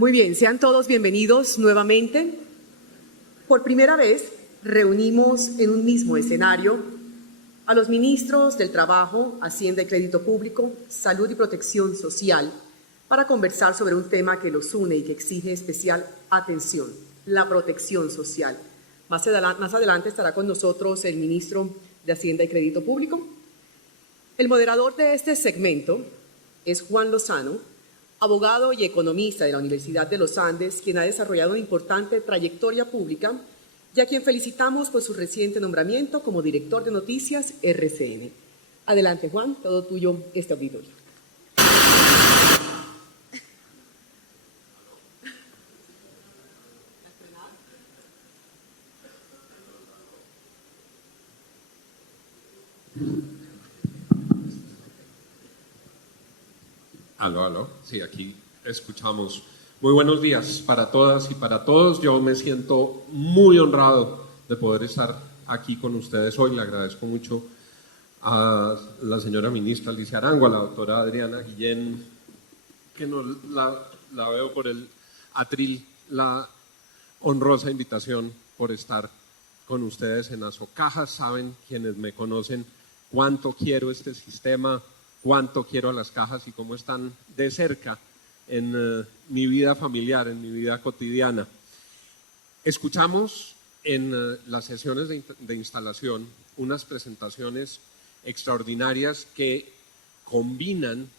Muy bien, sean todos bienvenidos nuevamente. Por primera vez reunimos en un mismo escenario a los ministros del Trabajo, Hacienda y Crédito Público, Salud y Protección Social para conversar sobre un tema que los une y que exige especial atención, la protección social. Más adelante estará con nosotros el ministro de Hacienda y Crédito Público. El moderador de este segmento es Juan Lozano, abogado y economista de la Universidad de los Andes, quien ha desarrollado una importante trayectoria pública y a quien felicitamos por su reciente nombramiento como director de noticias RCN. Adelante, Juan, todo tuyo este auditorio. Aló. Sí, aquí escuchamos. Muy buenos días para todas y para todos. Yo me siento muy honrado de poder estar aquí con ustedes hoy. Le agradezco mucho a la señora ministra Alicia Arango, a la doctora Adriana Guillén, que no la veo por el atril, la honrosa invitación por estar con ustedes en Azocajas. Saben quienes me conocen cuánto quiero este sistema, cuánto quiero a las cajas y cómo están de cerca en mi vida familiar, en mi vida cotidiana. Escuchamos en las sesiones de instalación unas presentaciones extraordinarias que combinan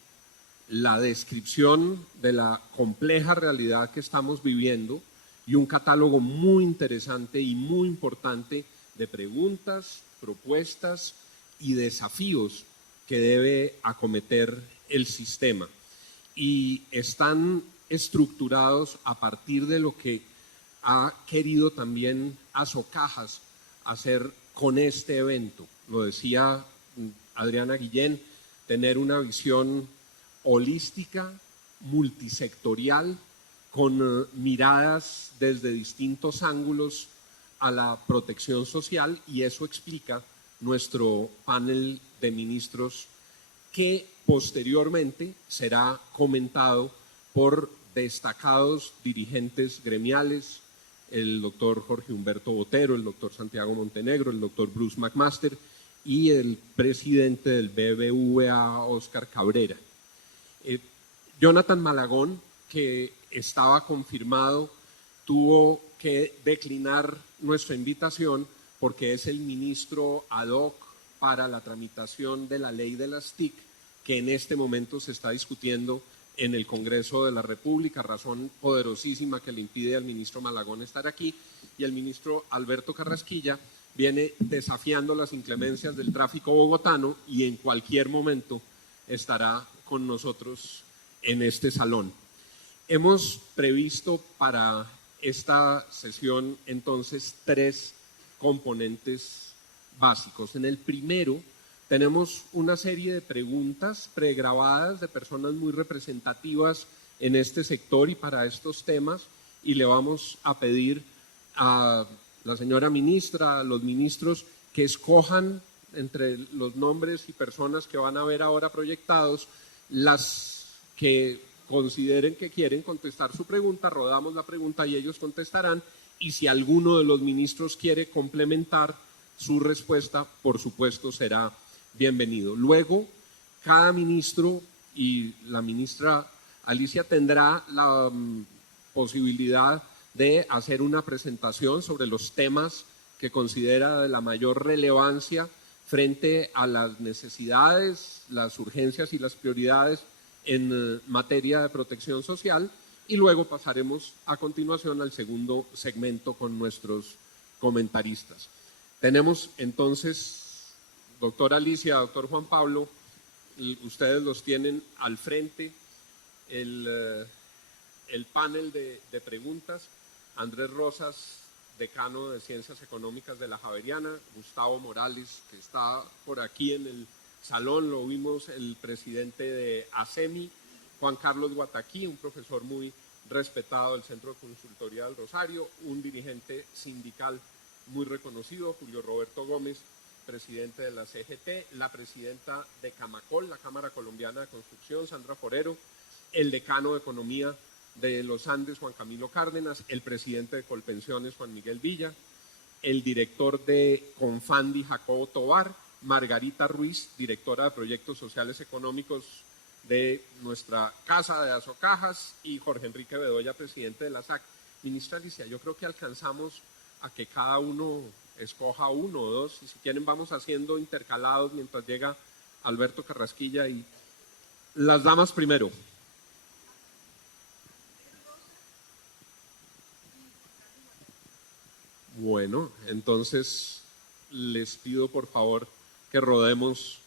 la descripción de la compleja realidad que estamos viviendo y un catálogo muy interesante y muy importante de preguntas, propuestas y desafíos que debe acometer el sistema, y están estructurados a partir de lo que ha querido también Azocajas hacer con este evento. Lo decía Adriana Guillén, tener una visión holística, multisectorial, con miradas desde distintos ángulos a la protección social, y eso explica nuestro panel de ministros, que posteriormente será comentado por destacados dirigentes gremiales, el doctor Jorge Humberto Botero, el doctor Santiago Montenegro, el doctor Bruce McMaster y el presidente del BBVA, Óscar Cabrera. Jonathan Malagón, que estaba confirmado, tuvo que declinar nuestra invitación porque es el ministro ad hoc para la tramitación de la ley de las TIC, que en este momento se está discutiendo en el Congreso de la República, razón poderosísima que le impide al ministro Malagón estar aquí, y el ministro Alberto Carrasquilla viene desafiando las inclemencias del tráfico bogotano y en cualquier momento estará con nosotros en este salón. Hemos previsto para esta sesión entonces 3 componentes básicos. En el primero tenemos una serie de preguntas pregrabadas de personas muy representativas en este sector y para estos temas, y le vamos a pedir a la señora ministra, a los ministros, que escojan entre los nombres y personas que van a ver ahora proyectados las que consideren que quieren contestar su pregunta. Rodamos la pregunta y ellos contestarán, y si alguno de los ministros quiere complementar su respuesta, por supuesto será bienvenido. Luego, cada ministro y la ministra Alicia tendrá la posibilidad de hacer una presentación sobre los temas que considera de la mayor relevancia frente a las necesidades, las urgencias y las prioridades en materia de protección social, y luego pasaremos a continuación al segundo segmento con nuestros comentaristas. Tenemos entonces, doctora Alicia, doctor Juan Pablo, ustedes los tienen al frente, el panel de preguntas: Andrés Rosas, decano de Ciencias Económicas de la Javeriana; Gustavo Morales, que está por aquí en el salón, lo vimos, el presidente de ASEMI; Juan Carlos Guataquí, un profesor muy respetado del Centro de Consultoría del Rosario; un dirigente sindical muy reconocido, Julio Roberto Gómez, presidente de la CGT; la presidenta de Camacol, la Cámara Colombiana de Construcción, Sandra Forero; el decano de Economía de los Andes, Juan Camilo Cárdenas, el presidente de Colpensiones, Juan Miguel Villa, el director de Confandi, Jacobo Tovar, Margarita Ruiz, directora de Proyectos Sociales Económicos de nuestra Casa de Azocajas, y Jorge Enrique Bedoya, presidente de la SAC. Ministra Alicia, yo creo que alcanzamos a que cada uno escoja uno o dos, y si quieren vamos haciendo intercalados mientras llega Alberto Carrasquilla. Y las damas primero. Bueno, entonces les pido por favor que rodemos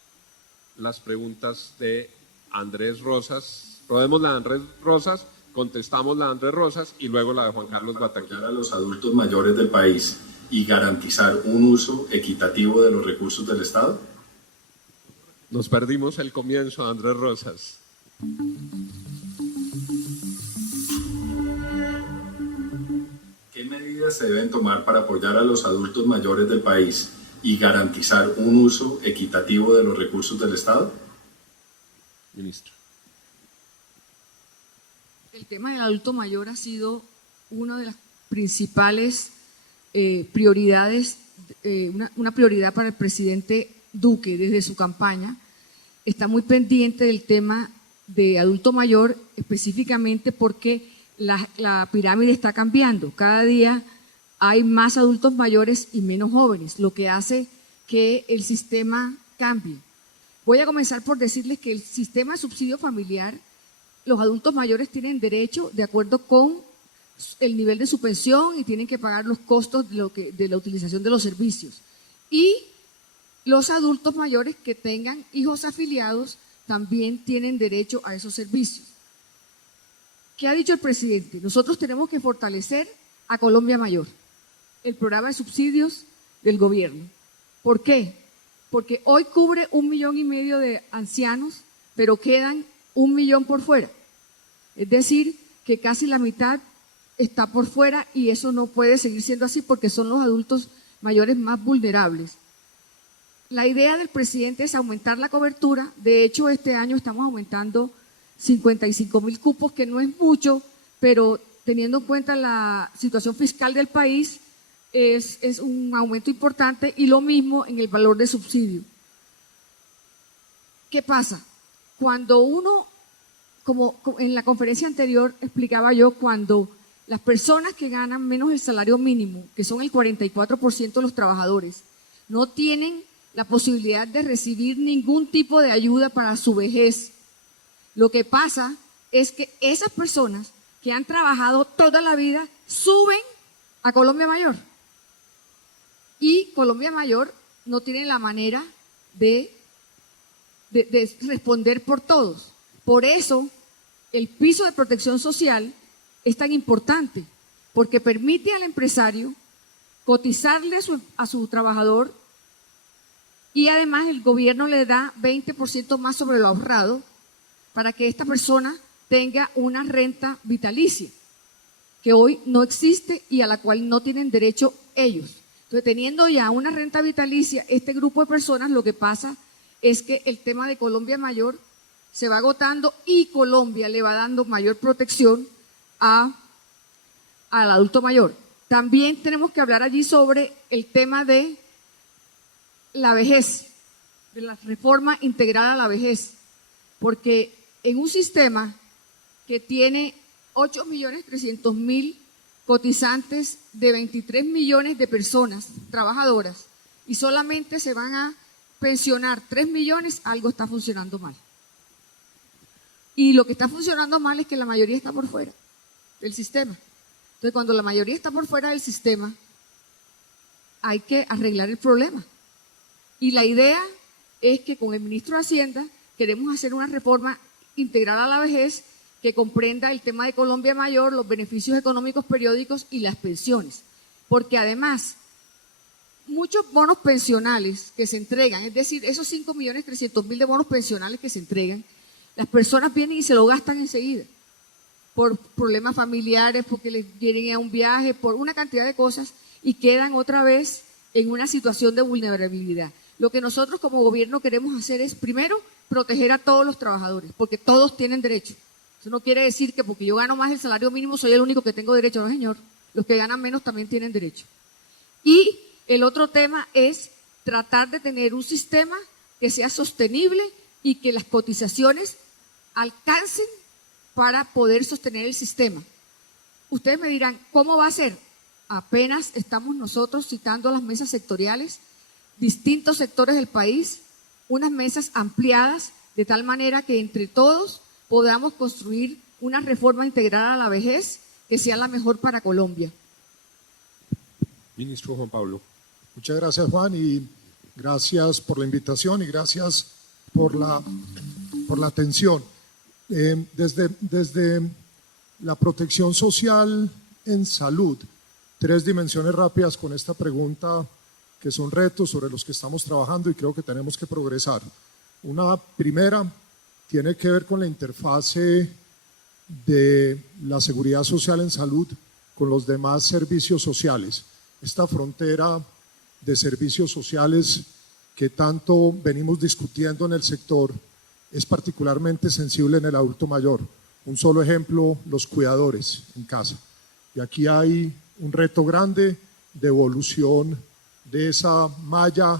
las preguntas de Andrés Rosas. Rodemos la de Andrés Rosas, contestamos la de Andrés Rosas y luego la de Juan Carlos Bataquí. Para apoyar a los adultos mayores del país y garantizar un uso equitativo de los recursos del Estado. Nos perdimos el comienzo de Andrés Rosas. ¿Qué medidas se deben tomar para apoyar a los adultos mayores del país y garantizar un uso equitativo de los recursos del Estado? Ministro. El tema del adulto mayor ha sido una de las principales prioridades, una prioridad para el presidente Duque desde su campaña. Está muy pendiente del tema de adulto mayor, específicamente porque la pirámide está cambiando. Cada día hay más adultos mayores y menos jóvenes, lo que hace que el sistema cambie. Voy a comenzar por decirles que el sistema de subsidio familiar, los adultos mayores tienen derecho de acuerdo con el nivel de su pensión y tienen que pagar los costos de la utilización de los servicios. Y los adultos mayores que tengan hijos afiliados también tienen derecho a esos servicios. ¿Qué ha dicho el presidente? Nosotros tenemos que fortalecer a Colombia Mayor, el programa de subsidios del gobierno. ¿Por qué? Porque hoy cubre 1,5 millones de ancianos, pero quedan 1 millón por fuera. Es decir, que casi la mitad está por fuera y eso no puede seguir siendo así porque son los adultos mayores más vulnerables. La idea del presidente es aumentar la cobertura. De hecho, este año estamos aumentando 55,000 cupos, que no es mucho, pero teniendo en cuenta la situación fiscal del país, es un aumento importante, y lo mismo en el valor de subsidio. ¿Qué pasa? Cuando uno, como en la conferencia anterior explicaba yo, cuando las personas que ganan menos el salario mínimo, que son el 44% de los trabajadores, no tienen la posibilidad de recibir ningún tipo de ayuda para su vejez, lo que pasa es que esas personas que han trabajado toda la vida suben a Colombia Mayor. Y Colombia Mayor no tiene la manera de responder por todos. Por eso el piso de protección social es tan importante, porque permite al empresario cotizarle a su trabajador, y además el gobierno le da 20% más sobre lo ahorrado para que esta persona tenga una renta vitalicia, que hoy no existe y a la cual no tienen derecho ellos. Entonces, teniendo ya una renta vitalicia, este grupo de personas, lo que pasa es que el tema de Colombia Mayor se va agotando y Colombia le va dando mayor protección al adulto mayor. También tenemos que hablar allí sobre el tema de la vejez, de la reforma integral a la vejez, porque en un sistema que tiene 8.300.000 cotizantes de 23 millones de personas trabajadoras y solamente se van a pensionar 3 millones, algo está funcionando mal. Y lo que está funcionando mal es que la mayoría está por fuera del sistema. Entonces, cuando la mayoría está por fuera del sistema, hay que arreglar el problema. Y la idea es que con el ministro de Hacienda queremos hacer una reforma integral a la vejez que comprenda el tema de Colombia Mayor, los beneficios económicos periódicos y las pensiones. Porque además, muchos bonos pensionales que se entregan, es decir, esos 5.300.000 de bonos pensionales que se entregan, las personas vienen y se lo gastan enseguida, por problemas familiares, porque les vienen a un viaje, por una cantidad de cosas, y quedan otra vez en una situación de vulnerabilidad. Lo que nosotros como gobierno queremos hacer es, primero, proteger a todos los trabajadores, porque todos tienen derecho. Eso no quiere decir que porque yo gano más del salario mínimo soy el único que tengo derecho, no señor. Los que ganan menos también tienen derecho. Y el otro tema es tratar de tener un sistema que sea sostenible y que las cotizaciones alcancen para poder sostener el sistema. Ustedes me dirán, ¿cómo va a ser? Apenas estamos nosotros citando a las mesas sectoriales, distintos sectores del país, unas mesas ampliadas de tal manera que entre todos podamos construir una reforma integral a la vejez que sea la mejor para Colombia. Ministro Juan Pablo. Muchas gracias, Juan, y gracias por la invitación y gracias por la atención. Desde la protección social en salud, 3 dimensiones rápidas con esta pregunta, que son retos sobre los que estamos trabajando y creo que tenemos que progresar. Una primera tiene que ver con la interfase de la seguridad social en salud con los demás servicios sociales. Esta frontera de servicios sociales que tanto venimos discutiendo en el sector es particularmente sensible en el adulto mayor. Un solo ejemplo, los cuidadores en casa. Y aquí hay un reto grande de evolución de esa malla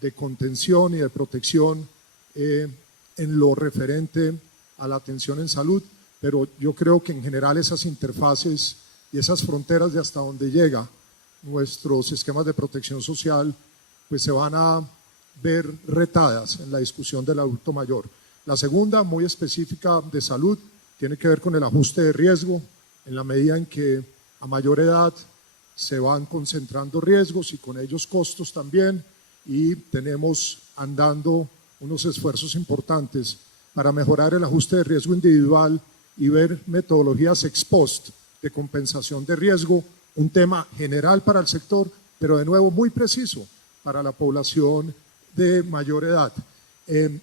de contención y de protección en lo referente a la atención en salud, pero yo creo que en general esas interfaces y esas fronteras de hasta donde llega nuestros esquemas de protección social pues se van a ver retadas en la discusión del adulto mayor. La segunda, muy específica de salud, tiene que ver con el ajuste de riesgo, en la medida en que a mayor edad se van concentrando riesgos y con ellos costos también, y tenemos andando unos esfuerzos importantes para mejorar el ajuste de riesgo individual y ver metodologías ex post de compensación de riesgo, un tema general para el sector, pero de nuevo muy preciso para la población de mayor edad.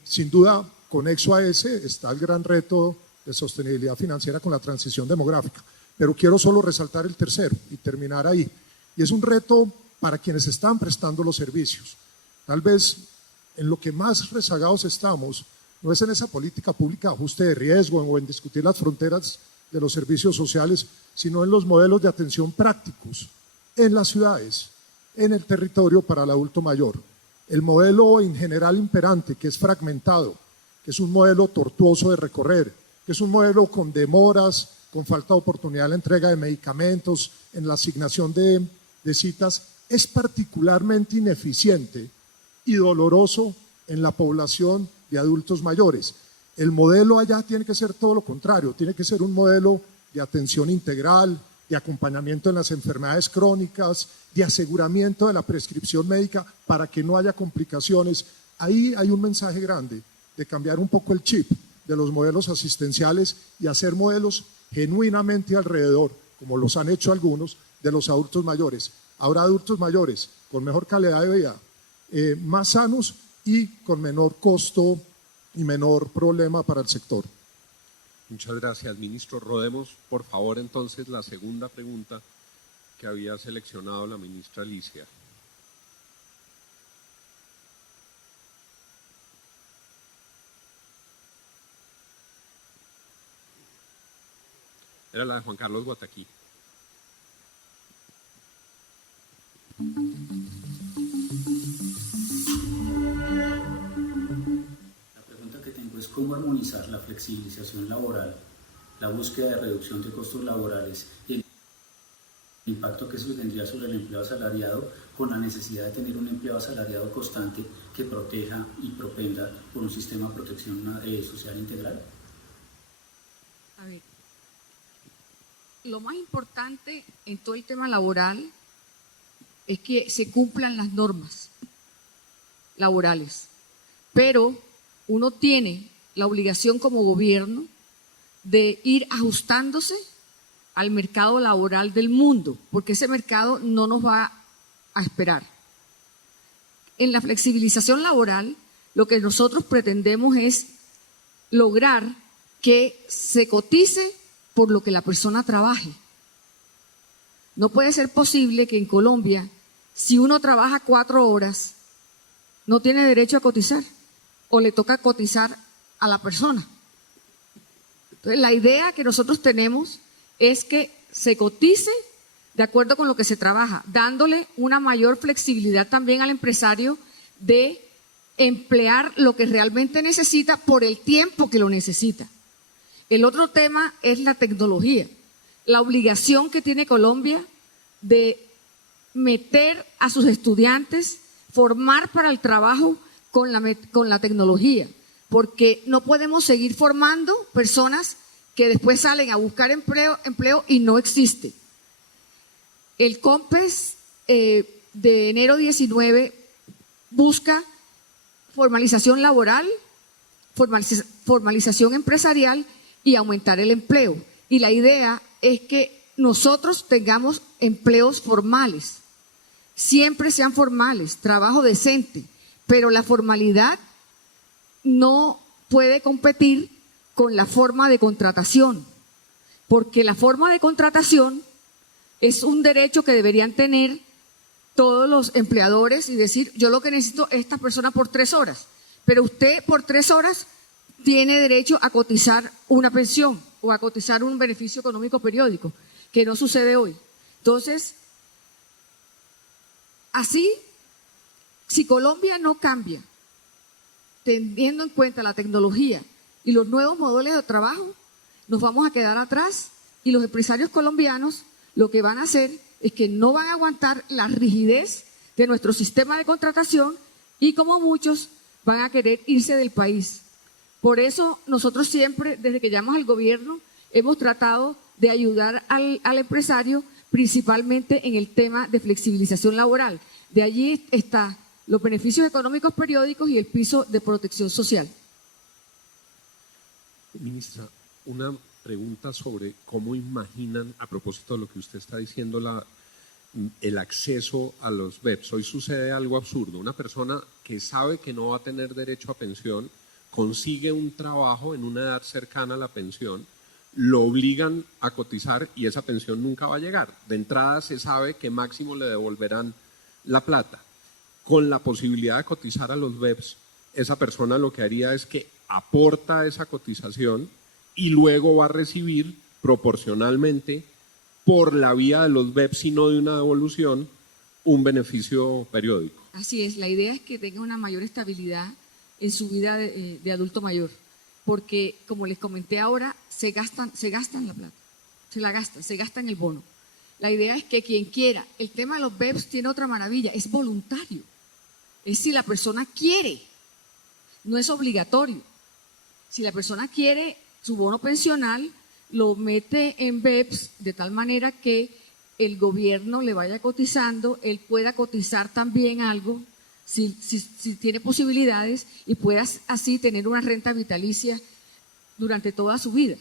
Sin duda, conexo a ese está el gran reto de sostenibilidad financiera con la transición demográfica, pero quiero solo resaltar el tercero y terminar ahí. Y es un reto para quienes están prestando los servicios. Tal vez en lo que más rezagados estamos no es en esa política pública de ajuste de riesgo o en discutir las fronteras de los servicios sociales, sino en los modelos de atención prácticos en las ciudades, en el territorio para el adulto mayor. El modelo en general imperante, que es fragmentado, que es un modelo tortuoso de recorrer, que es un modelo con demoras, con falta de oportunidad en la entrega de medicamentos, en la asignación de citas, es particularmente ineficiente y doloroso en la población de adultos mayores. El modelo allá tiene que ser todo lo contrario, tiene que ser un modelo de atención integral, de acompañamiento en las enfermedades crónicas, de aseguramiento de la prescripción médica para que no haya complicaciones. Ahí hay un mensaje grande de cambiar un poco el chip de los modelos asistenciales y hacer modelos genuinamente alrededor, como los han hecho algunos, de los adultos mayores. Habrá adultos mayores con mejor calidad de vida, más sanos y con menor costo y menor problema para el sector. Muchas gracias, ministro. Rodemos, por favor, entonces la segunda pregunta que había seleccionado la ministra Alicia. Era la de Juan Carlos Guataquí. ¿Cómo armonizar la flexibilización laboral, la búsqueda de reducción de costos laborales y el impacto que eso tendría sobre el empleado asalariado con la necesidad de tener un empleado asalariado constante que proteja y propenda por un sistema de protección social integral? A ver, lo más importante en todo el tema laboral es que se cumplan las normas laborales, pero uno tiene la obligación como gobierno de ir ajustándose al mercado laboral del mundo, porque ese mercado no nos va a esperar. En la flexibilización laboral, lo que nosotros pretendemos es lograr que se cotice por lo que la persona trabaje. No puede ser posible que en Colombia, si uno trabaja 4 horas, no tiene derecho a cotizar o le toca cotizar a la persona. Entonces, la idea que nosotros tenemos es que se cotice de acuerdo con lo que se trabaja, dándole una mayor flexibilidad también al empresario de emplear lo que realmente necesita por el tiempo que lo necesita. El otro tema es la tecnología, la obligación que tiene Colombia de meter a sus estudiantes, formar para el trabajo con la tecnología, porque no podemos seguir formando personas que después salen a buscar empleo y no existe. El COMPES de enero 19 busca formalización laboral, formalización empresarial y aumentar el empleo. Y la idea es que nosotros tengamos empleos formales, siempre sean formales, trabajo decente, pero la formalidad no puede competir con la forma de contratación, porque la forma de contratación es un derecho que deberían tener todos los empleadores y decir, yo lo que necesito es esta persona por 3 horas, pero usted por 3 horas tiene derecho a cotizar una pensión o a cotizar un beneficio económico periódico, que no sucede hoy. Entonces, así, si Colombia no cambia, teniendo en cuenta la tecnología y los nuevos modelos de trabajo, nos vamos a quedar atrás y los empresarios colombianos lo que van a hacer es que no van a aguantar la rigidez de nuestro sistema de contratación y como muchos van a querer irse del país. Por eso nosotros siempre, desde que llegamos al gobierno, hemos tratado de ayudar al empresario principalmente en el tema de flexibilización laboral. De allí están los beneficios económicos periódicos y el piso de protección social. Ministra, una pregunta sobre cómo imaginan, a propósito de lo que usted está diciendo, el acceso a los BEPS. Hoy sucede algo absurdo. Una persona que sabe que no va a tener derecho a pensión, consigue un trabajo en una edad cercana a la pensión, lo obligan a cotizar y esa pensión nunca va a llegar. De entrada se sabe que máximo le devolverán la plata. Con la posibilidad de cotizar a los BEPS, esa persona lo que haría es que aporta esa cotización y luego va a recibir proporcionalmente por la vía de los BEPS y no de una devolución un beneficio periódico. Así es, la idea es que tenga una mayor estabilidad en su vida de adulto mayor, porque como les comenté ahora, se gastan la plata, se gasta en el bono. La idea es que quien quiera, el tema de los BEPS tiene otra maravilla, es voluntario, es si la persona quiere, no es obligatorio. Si la persona quiere su bono pensional, lo mete en BEPS de tal manera que el gobierno le vaya cotizando, él pueda cotizar también algo, si tiene posibilidades, y pueda así tener una renta vitalicia durante toda su vida.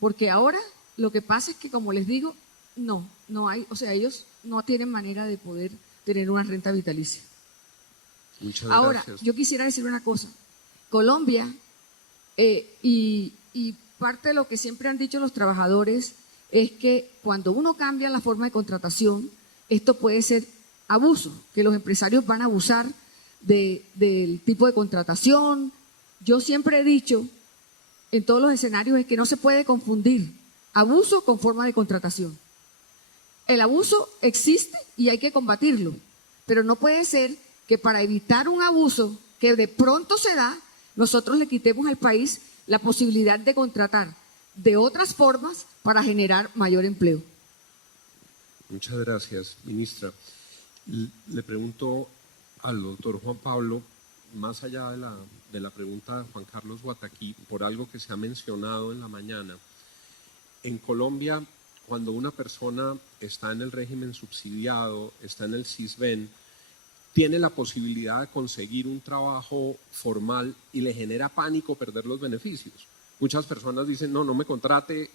Porque ahora lo que pasa es que, como les digo, no hay, o sea, ellos no tienen manera de poder tener una renta vitalicia. Muchas Ahora, gracias. yo quisiera decir una cosa. Colombia, y parte de lo que siempre han dicho los trabajadores, es que cuando uno cambia la forma de contratación, esto puede ser abuso, que los empresarios van a abusar del tipo de contratación. Yo siempre he dicho, en todos los escenarios, es que no se puede confundir abuso con forma de contratación. El abuso existe y hay que combatirlo, pero no puede ser que para evitar un abuso que de pronto se da, nosotros le quitemos al país la posibilidad de contratar de otras formas para generar mayor empleo. Muchas gracias, ministra. Le pregunto al doctor Juan Pablo, más allá de la pregunta de Juan Carlos Guataquí, por algo que se ha mencionado en la mañana. En Colombia, cuando una persona está en el régimen subsidiado, está en el SISBEN, tiene la posibilidad de conseguir un trabajo formal y le genera pánico perder los beneficios. Muchas personas dicen, no me contrate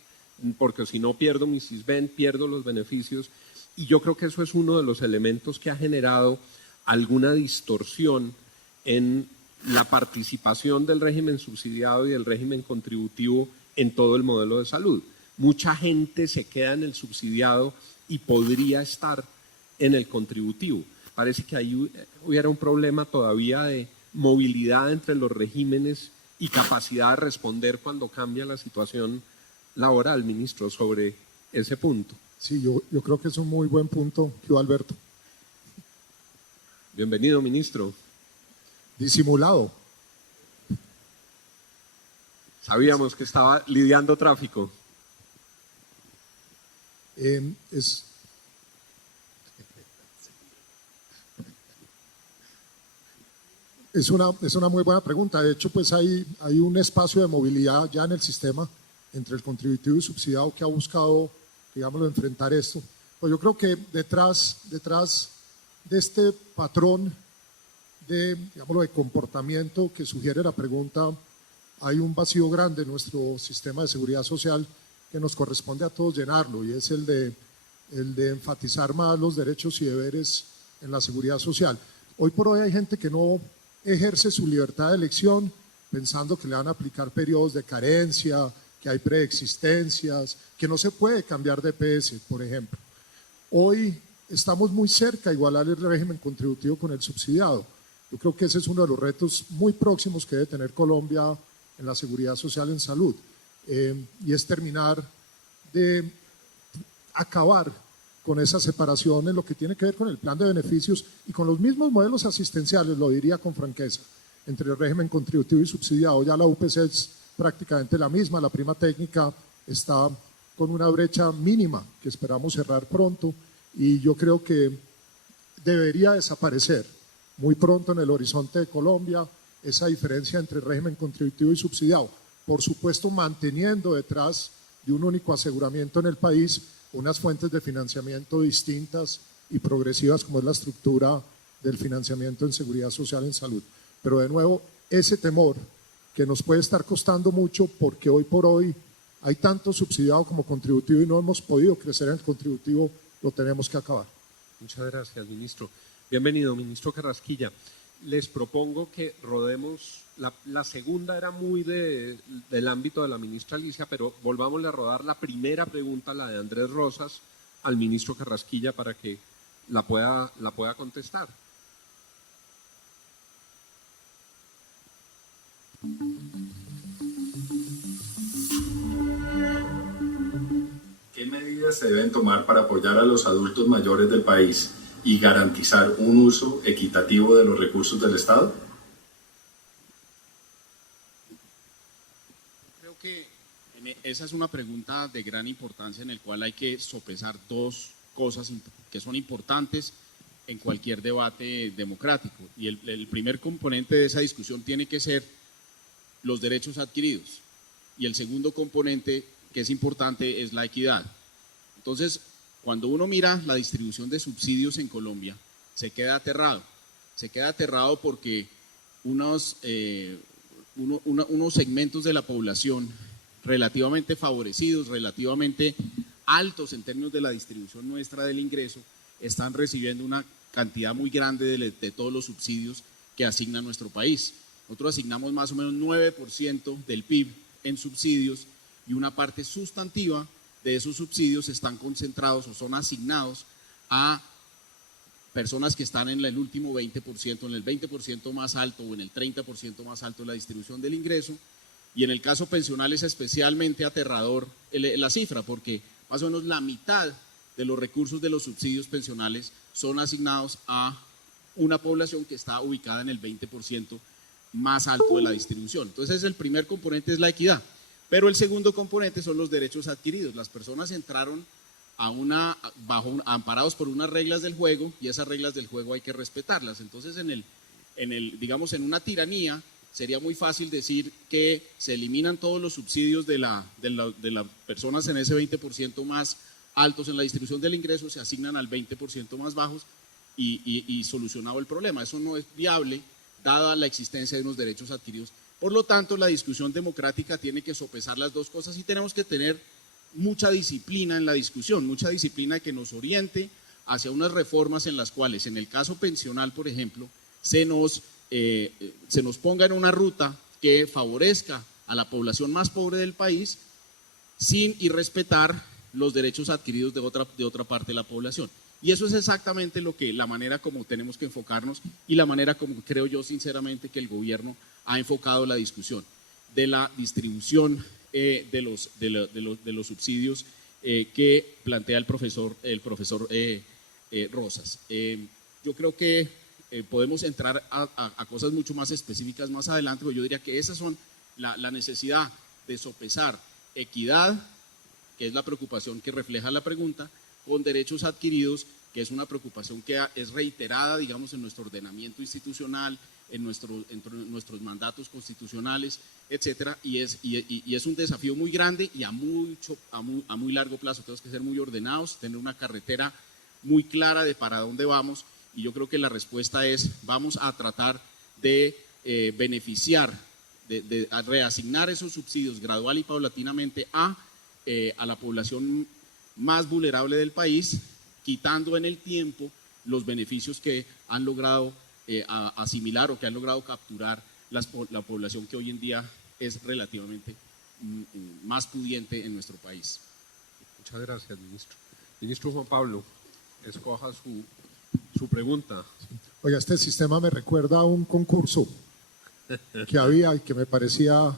porque si no pierdo mi SISBEN, pierdo los beneficios. Y yo creo que eso es uno de los elementos que ha generado alguna distorsión en la participación del régimen subsidiado y del régimen contributivo en todo el modelo de salud. Mucha gente se queda en el subsidiado y podría estar en el contributivo. Parece que ahí hubiera un problema todavía de movilidad entre los regímenes y capacidad de responder cuando cambia la situación laboral, ministro, sobre ese punto. Sí, yo creo que es un muy buen punto, Gio Alberto. Bienvenido, ministro. Disimulado. Sabíamos que estaba lidiando tráfico. Es una muy buena pregunta. De hecho, pues hay un espacio de movilidad ya en el sistema entre el contributivo y subsidiado que ha buscado, digámoslo, enfrentar esto. Pues yo creo que detrás de este patrón de, digámoslo, de comportamiento que sugiere la pregunta, hay un vacío grande en nuestro sistema de seguridad social que nos corresponde a todos llenarlo, y es el de enfatizar más los derechos y deberes en la seguridad social. Hoy por hoy hay gente que no ejerce su libertad de elección pensando que le van a aplicar periodos de carencia, que hay preexistencias, que no se puede cambiar de EPS, por ejemplo. Hoy estamos muy cerca de igualar el régimen contributivo con el subsidiado. Yo creo que ese es uno de los retos muy próximos que debe tener Colombia en la seguridad social en salud, y es terminar de acabar con esa separación en lo que tiene que ver con el plan de beneficios y con los mismos modelos asistenciales, lo diría con franqueza, entre el régimen contributivo y subsidiado. Ya la UPC es prácticamente la misma, la prima técnica está con una brecha mínima que esperamos cerrar pronto, y yo creo que debería desaparecer muy pronto en el horizonte de Colombia esa diferencia entre régimen contributivo y subsidiado, por supuesto manteniendo detrás de un único aseguramiento en el país unas fuentes de financiamiento distintas y progresivas como es la estructura del financiamiento en seguridad social en salud. Pero de nuevo, ese temor que nos puede estar costando mucho porque hoy por hoy hay tanto subsidiado como contributivo y no hemos podido crecer en el contributivo, lo tenemos que acabar. Muchas gracias, ministro. Bienvenido, ministro Carrasquilla. Les propongo que rodemos, la segunda era muy del ámbito de la ministra Alicia, pero volvámosle a rodar la primera pregunta, la de Andrés Rosas, al ministro Carrasquilla para que la pueda contestar. ¿Qué medidas se deben tomar para apoyar a los adultos mayores del país y garantizar un uso equitativo de los recursos del Estado? Creo que esa es una pregunta de gran importancia en la cual hay que sopesar dos cosas que son importantes en cualquier debate democrático. Y el primer componente de esa discusión tiene que ser los derechos adquiridos. Y el segundo componente que es importante es la equidad. Entonces, cuando uno mira la distribución de subsidios en Colombia, se queda aterrado. Se queda aterrado porque unos segmentos de la población relativamente favorecidos, relativamente altos en términos de la distribución nuestra del ingreso, están recibiendo una cantidad muy grande de todos los subsidios que asigna nuestro país. Nosotros asignamos más o menos 9% del PIB en subsidios, y una parte sustantiva de esos subsidios están concentrados o son asignados a personas que están en el último 20%, en el 20% más alto o en el 30% más alto de la distribución del ingreso. Y en el caso pensional es especialmente aterrador la cifra, porque más o menos la mitad de los recursos de los subsidios pensionales son asignados a una población que está ubicada en el 20% más alto de la distribución. Entonces el primer componente es la equidad, pero el segundo componente son los derechos adquiridos. Las personas entraron amparados por unas reglas del juego, y esas reglas del juego hay que respetarlas. Entonces digamos en una tiranía sería muy fácil decir que se eliminan todos los subsidios de las personas en ese 20% más altos en la distribución del ingreso, se asignan al 20% más bajos y solucionado el problema. Eso no es viable dada la existencia de unos derechos adquiridos. Por lo tanto, la discusión democrática tiene que sopesar las dos cosas y tenemos que tener mucha disciplina en la discusión, mucha disciplina que nos oriente hacia unas reformas en las cuales, en el caso pensional, por ejemplo, se nos ponga en una ruta que favorezca a la población más pobre del país sin irrespetar los derechos adquiridos de otra parte de la población. Y eso es exactamente la manera como tenemos que enfocarnos y la manera como creo yo sinceramente que el gobierno ha enfocado la discusión de la distribución de los subsidios que plantea el profesor Rosas. Yo creo que podemos entrar a cosas mucho más específicas más adelante, pero yo diría que esas son la necesidad de sopesar equidad, que es la preocupación que refleja la pregunta, con derechos adquiridos, que es una preocupación que es reiterada, digamos, en nuestro ordenamiento institucional, en nuestros mandatos constitucionales, etcétera, y es un desafío muy grande y a muy largo plazo. Tenemos que ser muy ordenados, tener una carretera muy clara de para dónde vamos, y yo creo que la respuesta es: vamos a tratar de beneficiar, de reasignar esos subsidios gradual y paulatinamente a la población más vulnerable del país, quitando en el tiempo los beneficios que han logrado asimilar o que han logrado capturar la población que hoy en día es relativamente más pudiente en nuestro país. Muchas gracias, ministro. Ministro Juan Pablo, escoja su pregunta. Oiga, este sistema me recuerda a un concurso que había y que me parecía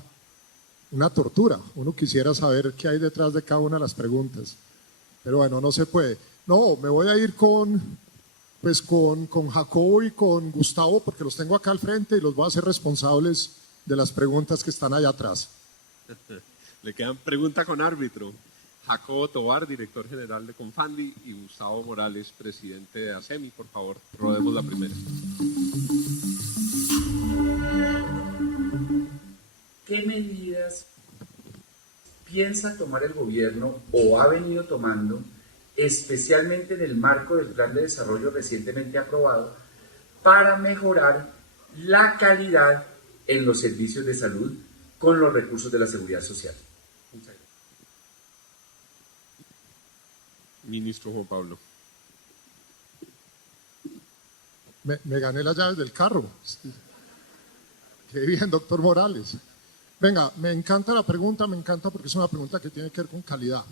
una tortura. Uno quisiera saber qué hay detrás de cada una de las preguntas, pero bueno, no se puede. No, me voy a ir con Jacobo y con Gustavo, porque los tengo acá al frente y los voy a hacer responsables de las preguntas que están allá atrás. Le quedan preguntas con árbitro. Jacobo Tovar, director general de Confandi, y Gustavo Morales, presidente de ASEMI. Por favor, rodemos la primera. ¿Qué medidas piensa tomar el gobierno o ha venido tomando, especialmente en el marco del plan de desarrollo recientemente aprobado, para mejorar la calidad en los servicios de salud con los recursos de la seguridad social? Ministro Juan Pablo. Me gané las llaves del carro. Qué bien, doctor Morales. Venga, me encanta la pregunta, me encanta porque es una pregunta que tiene que ver con calidad.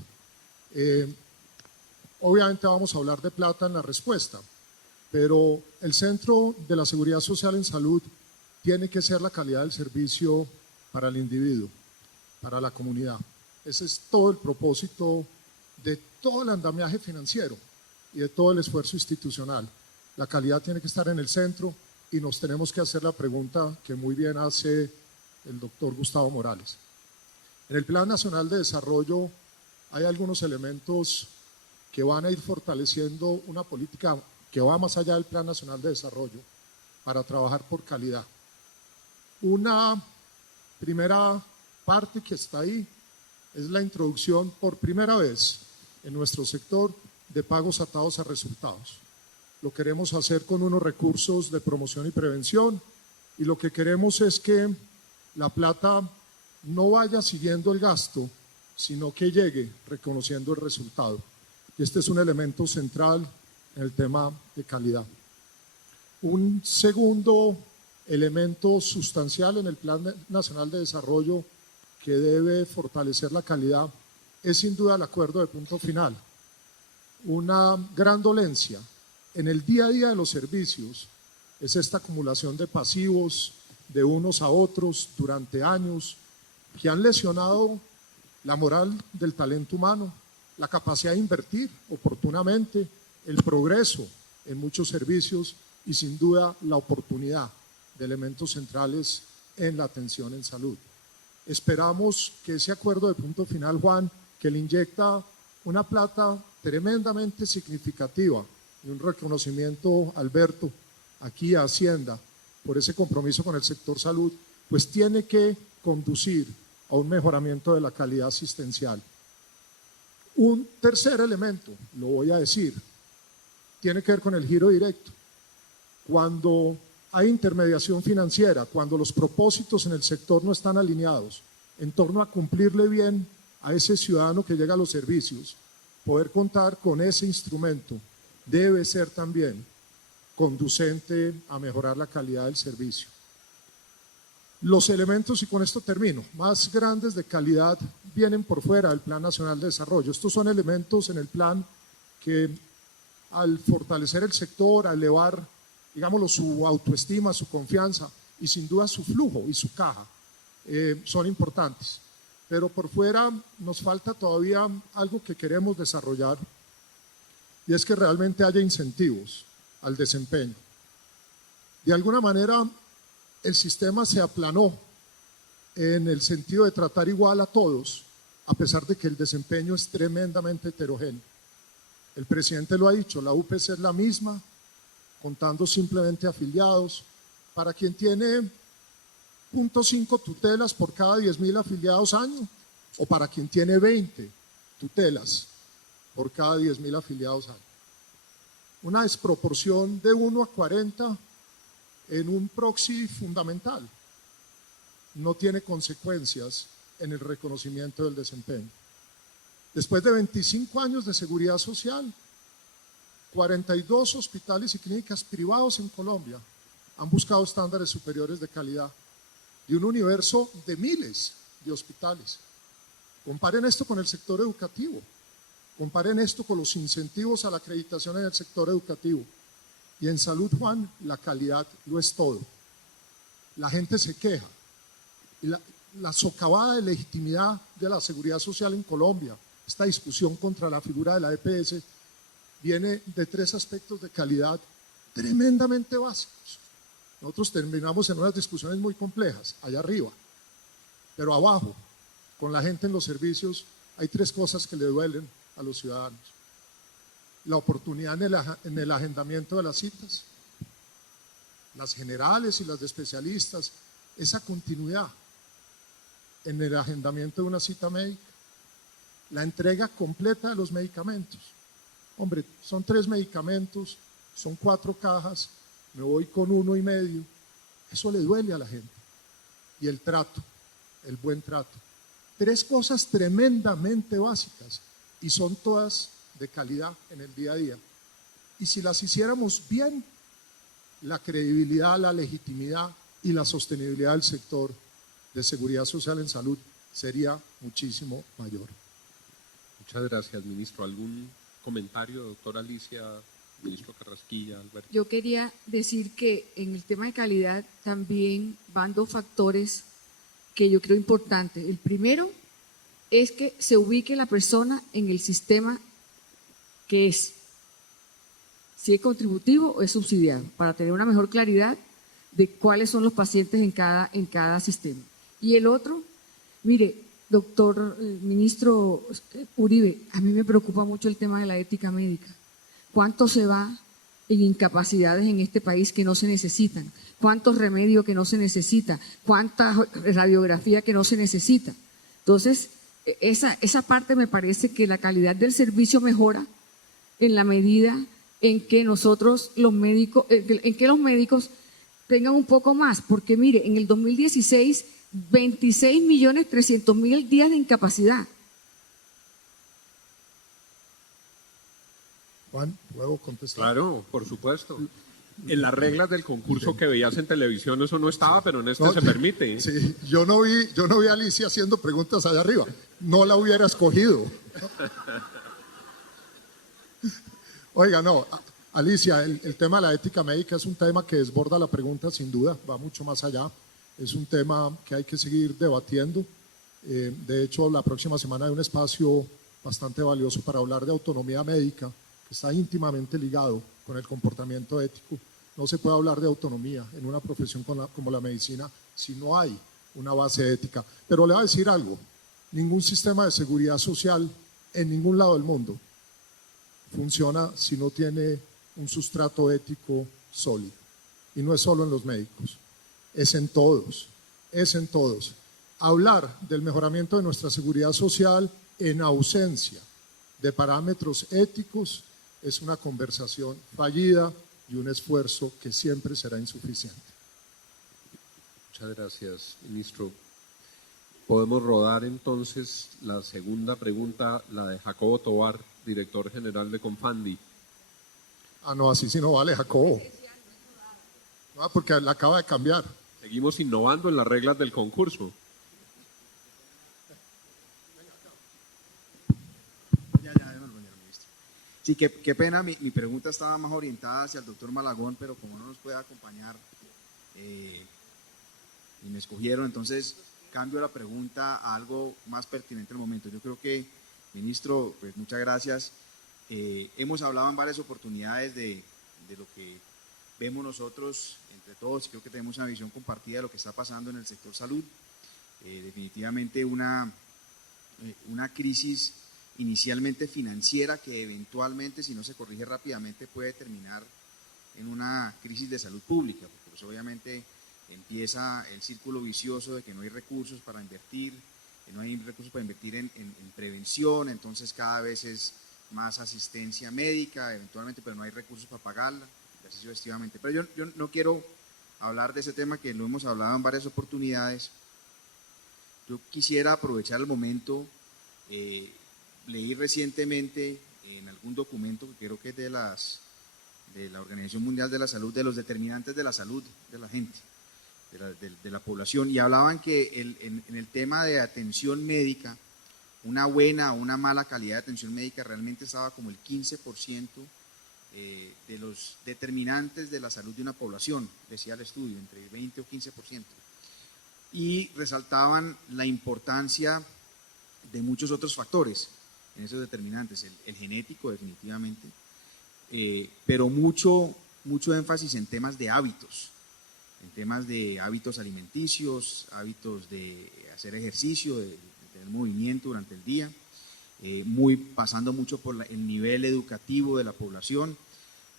Obviamente vamos a hablar de plata en la respuesta, pero el centro de la seguridad social en salud tiene que ser la calidad del servicio para el individuo, para la comunidad. Ese es todo el propósito de todo el andamiaje financiero y de todo el esfuerzo institucional. La calidad tiene que estar en el centro y nos tenemos que hacer la pregunta que muy bien hace el doctor Gustavo Morales. En el Plan Nacional de Desarrollo hay algunos elementos que van a ir fortaleciendo una política que va más allá del Plan Nacional de Desarrollo para trabajar por calidad. Una primera parte que está ahí es la introducción por primera vez en nuestro sector de pagos atados a resultados. Lo queremos hacer con unos recursos de promoción y prevención, y lo que queremos es que la plata no vaya siguiendo el gasto, sino que llegue reconociendo el resultado. Y este es un elemento central en el tema de calidad. Un segundo elemento sustancial en el Plan Nacional de Desarrollo que debe fortalecer la calidad es sin duda el acuerdo de punto final. Una gran dolencia en el día a día de los servicios es esta acumulación de pasivos de unos a otros durante años que han lesionado la moral del talento humano, la capacidad de invertir oportunamente, el progreso en muchos servicios y sin duda la oportunidad de elementos centrales en la atención en salud. Esperamos que ese acuerdo de punto final, Juan, que le inyecta una plata tremendamente significativa y un reconocimiento, Alberto, aquí a Hacienda, por ese compromiso con el sector salud, pues tiene que conducir a un mejoramiento de la calidad asistencial. Un tercer elemento, lo voy a decir, tiene que ver con el giro directo. Cuando hay intermediación financiera, cuando los propósitos en el sector no están alineados en torno a cumplirle bien a ese ciudadano que llega a los servicios, poder contar con ese instrumento debe ser también conducente a mejorar la calidad del servicio. Los elementos, y con esto termino, más grandes de calidad vienen por fuera del Plan Nacional de Desarrollo. Estos son elementos en el plan que al fortalecer el sector, a elevar, digámoslo, su autoestima, su confianza y sin duda su flujo y su caja, son importantes. pero por fuera nos falta todavía algo que queremos desarrollar, y es que realmente haya incentivos al desempeño. De alguna manera, el sistema se aplanó en el sentido de tratar igual a todos, a pesar de que el desempeño es tremendamente heterogéneo. El presidente lo ha dicho, la UPC es la misma, contando simplemente afiliados. Para quien tiene 0.5 tutelas por cada 10.000 afiliados año, o para quien tiene 20 tutelas por cada 10.000 afiliados año. Una desproporción de 1 a 40 en un proxy fundamental. No tiene consecuencias en el reconocimiento del desempeño. Después de 25 años de seguridad social, 42 hospitales y clínicas privados en Colombia han buscado estándares superiores de calidad de un universo de miles de hospitales. Comparen esto con el sector educativo, comparen esto con los incentivos a la acreditación en el sector educativo. Y en salud, Juan, la calidad lo es todo. La gente se queja. Y la socavada de legitimidad de la seguridad social en Colombia, esta discusión contra la figura de la EPS, viene de 3 aspectos de calidad tremendamente básicos. Nosotros terminamos en unas discusiones muy complejas, allá arriba, pero abajo, con la gente en los servicios, hay 3 cosas que le duelen a los ciudadanos. La oportunidad en el agendamiento de las citas, las generales y las de especialistas, esa continuidad en el agendamiento de una cita médica, la entrega completa de los medicamentos. Hombre, son 3 medicamentos, son 4 cajas, me voy con 1,5, eso le duele a la gente. Y el trato, el buen trato. 3 cosas tremendamente básicas y son todas de calidad en el día a día. Y si las hiciéramos bien, la credibilidad, la legitimidad y la sostenibilidad del sector de seguridad social en salud sería muchísimo mayor. Muchas gracias, ministro. ¿Algún comentario, doctora Alicia, ministro Carrasquilla, Alberto? Yo quería decir que en el tema de calidad también van 2 factores que yo creo importantes. El primero es que se ubique la persona en el sistema que es, si es contributivo o es subsidiado, para tener una mejor claridad de cuáles son los pacientes en cada sistema. Y el otro, mire, doctor ministro Uribe, a mí me preocupa mucho el tema de la ética médica. ¿Cuánto se va en incapacidades en este país que no se necesitan? ¿Cuántos remedios que no se necesita? ¿Cuánta radiografía que no se necesita? Entonces, esa parte me parece que la calidad del servicio mejora en la medida en que nosotros los médicos, tengan un poco más, porque mire, en el 2016, 26.300.000 días de incapacidad. Juan, ¿puedo contestar? Claro, por supuesto. En las reglas del concurso que veías en televisión eso no estaba, pero en este No, se permite. Sí, yo no vi a Alicia haciendo preguntas allá arriba. No la hubiera escogido. Oiga, no, Alicia, el tema de la ética médica es un tema que desborda la pregunta sin duda, va mucho más allá. Es un tema que hay que seguir debatiendo. De hecho, la próxima semana hay un espacio bastante valioso para hablar de autonomía médica, que está íntimamente ligado con el comportamiento ético. No se puede hablar de autonomía en una profesión como la medicina si no hay una base ética. Pero le voy a decir algo, ningún sistema de seguridad social en ningún lado del mundo funciona si no tiene un sustrato ético sólido. Y no es solo en los médicos, es en todos, es en todos. Hablar del mejoramiento de nuestra seguridad social en ausencia de parámetros éticos es una conversación fallida y un esfuerzo que siempre será insuficiente. Muchas gracias, ministro. Podemos rodar entonces la segunda pregunta, la de Jacobo Tovar, director general de Confandi. Ah, no, así sí no vale, Jacobo. No, porque la acaba de cambiar. Seguimos innovando en las reglas del concurso. Sí, qué pena, mi pregunta estaba más orientada hacia el doctor Malagón, pero como no nos puede acompañar y me escogieron, entonces cambio la pregunta a algo más pertinente al momento. Yo creo que, ministro, pues muchas gracias. Hemos hablado en varias oportunidades de lo que vemos nosotros entre todos, y creo que tenemos una visión compartida de lo que está pasando en el sector salud. Definitivamente una crisis inicialmente financiera que eventualmente, si no se corrige rápidamente, puede terminar en una crisis de salud pública, porque pues obviamente empieza el círculo vicioso de que no hay recursos para invertir, en prevención, entonces cada vez es más asistencia médica, eventualmente, pero no hay recursos para pagarla, y así sucesivamente. Pero yo no quiero hablar de ese tema, que lo hemos hablado en varias oportunidades. Yo quisiera aprovechar el momento. Leí recientemente en algún documento que creo que es de la Organización Mundial de la Salud, de los determinantes de la salud de la gente, de la población, y hablaban que en el tema de atención médica, una buena o una mala calidad de atención médica realmente estaba como el 15% de los determinantes de la salud de una población, decía el estudio, entre 20 o 15%. Y resaltaban la importancia de muchos otros factores en esos determinantes, el genético definitivamente, pero mucho énfasis en temas de hábitos, alimenticios, hábitos de hacer ejercicio, de tener movimiento durante el día, pasando mucho por el nivel educativo de la población,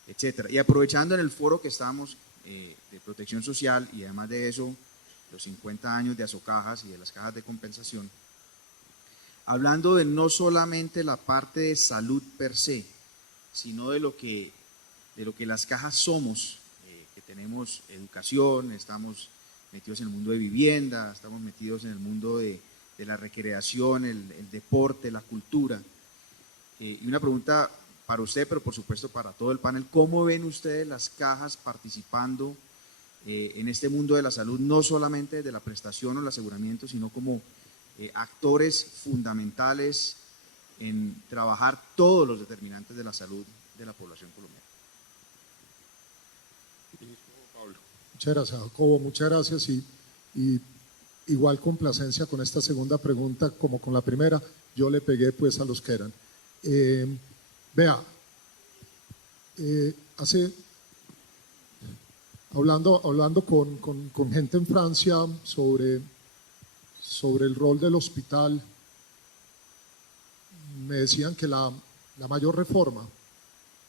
etcétera. Y aprovechando en el foro que estamos de protección social, y además de eso, los 50 años de Asocajas y de las cajas de compensación, hablando de no solamente la parte de salud per se, sino de lo que las cajas somos, que tenemos educación, estamos metidos en el mundo de vivienda, estamos metidos en el mundo de la recreación, el deporte, la cultura. Y una pregunta para usted, pero por supuesto para todo el panel: ¿cómo ven ustedes las cajas participando en este mundo de la salud, no solamente de la prestación o el aseguramiento, sino como actores fundamentales en trabajar todos los determinantes de la salud de la población colombiana? Muchas gracias, Jacobo, muchas gracias, y igual complacencia con esta segunda pregunta como con la primera. Yo le pegué pues a los que eran. Hablando con gente en Francia sobre el rol del hospital, me decían que la mayor reforma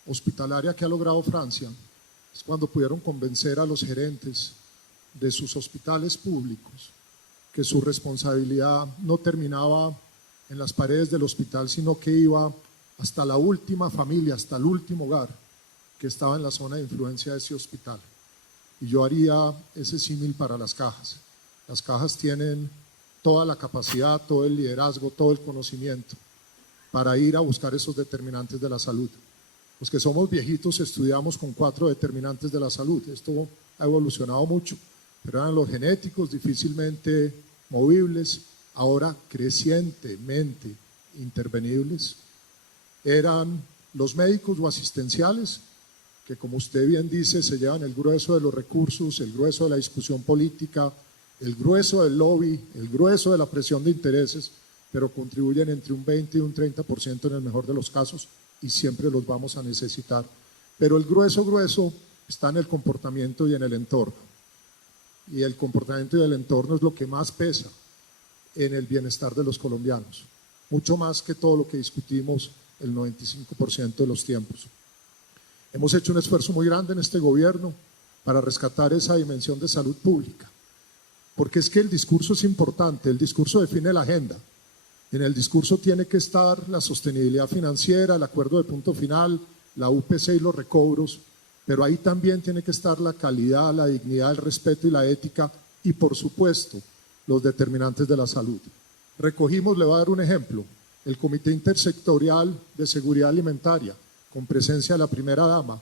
hospitalaria que ha logrado Francia es cuando pudieron convencer a los gerentes de sus hospitales públicos que su responsabilidad no terminaba en las paredes del hospital, sino que iba hasta la última familia, hasta el último hogar que estaba en la zona de influencia de ese hospital. Y yo haría ese símil para las cajas. Las cajas tienen toda la capacidad, todo el liderazgo, todo el conocimiento para ir a buscar esos determinantes de la salud. Los que somos viejitos estudiamos con 4 determinantes de la salud. Esto ha evolucionado mucho, pero eran los genéticos, difícilmente movibles, ahora crecientemente intervenibles. Eran los médicos o asistenciales, que como usted bien dice, se llevan el grueso de los recursos, el grueso de la discusión política, el grueso del lobby, el grueso de la presión de intereses, pero contribuyen entre un 20 y un 30% en el mejor de los casos, y siempre los vamos a necesitar. Pero el grueso está en el comportamiento y en el entorno. Y el comportamiento y el entorno es lo que más pesa en el bienestar de los colombianos, mucho más que todo lo que discutimos el 95% de los tiempos. Hemos hecho un esfuerzo muy grande en este gobierno para rescatar esa dimensión de salud pública, porque es que el discurso es importante, el discurso define la agenda. En el discurso tiene que estar la sostenibilidad financiera, el acuerdo de punto final, la UPC y los recobros, pero ahí también tiene que estar la calidad, la dignidad, el respeto y la ética, y por supuesto los determinantes de la salud. Recogimos, le voy a dar un ejemplo, el Comité Intersectorial de Seguridad Alimentaria, con presencia de la primera dama,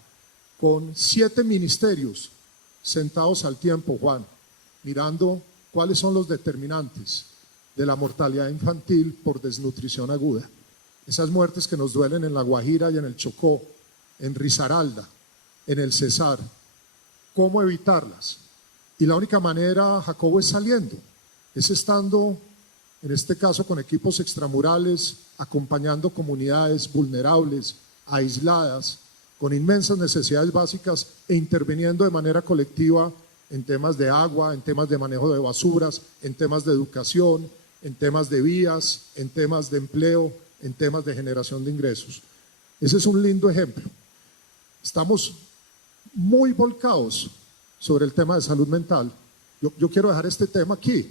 con 7 ministerios sentados al tiempo, Juan, mirando cuáles son los determinantes de la mortalidad infantil por desnutrición aguda. Esas muertes que nos duelen en La Guajira y en el Chocó, en Risaralda, en el Cesar, ¿cómo evitarlas? Y la única manera, Jacobo, es saliendo. es estando, en este caso con equipos extramurales, acompañando comunidades vulnerables, aisladas, con inmensas necesidades básicas e interviniendo de manera colectiva en temas de agua, en temas de manejo de basuras, en temas de educación, en temas de vías, en temas de empleo, en temas de generación de ingresos. Ese es un lindo ejemplo. Estamos muy volcados sobre el tema de salud mental. Yo quiero dejar este tema aquí.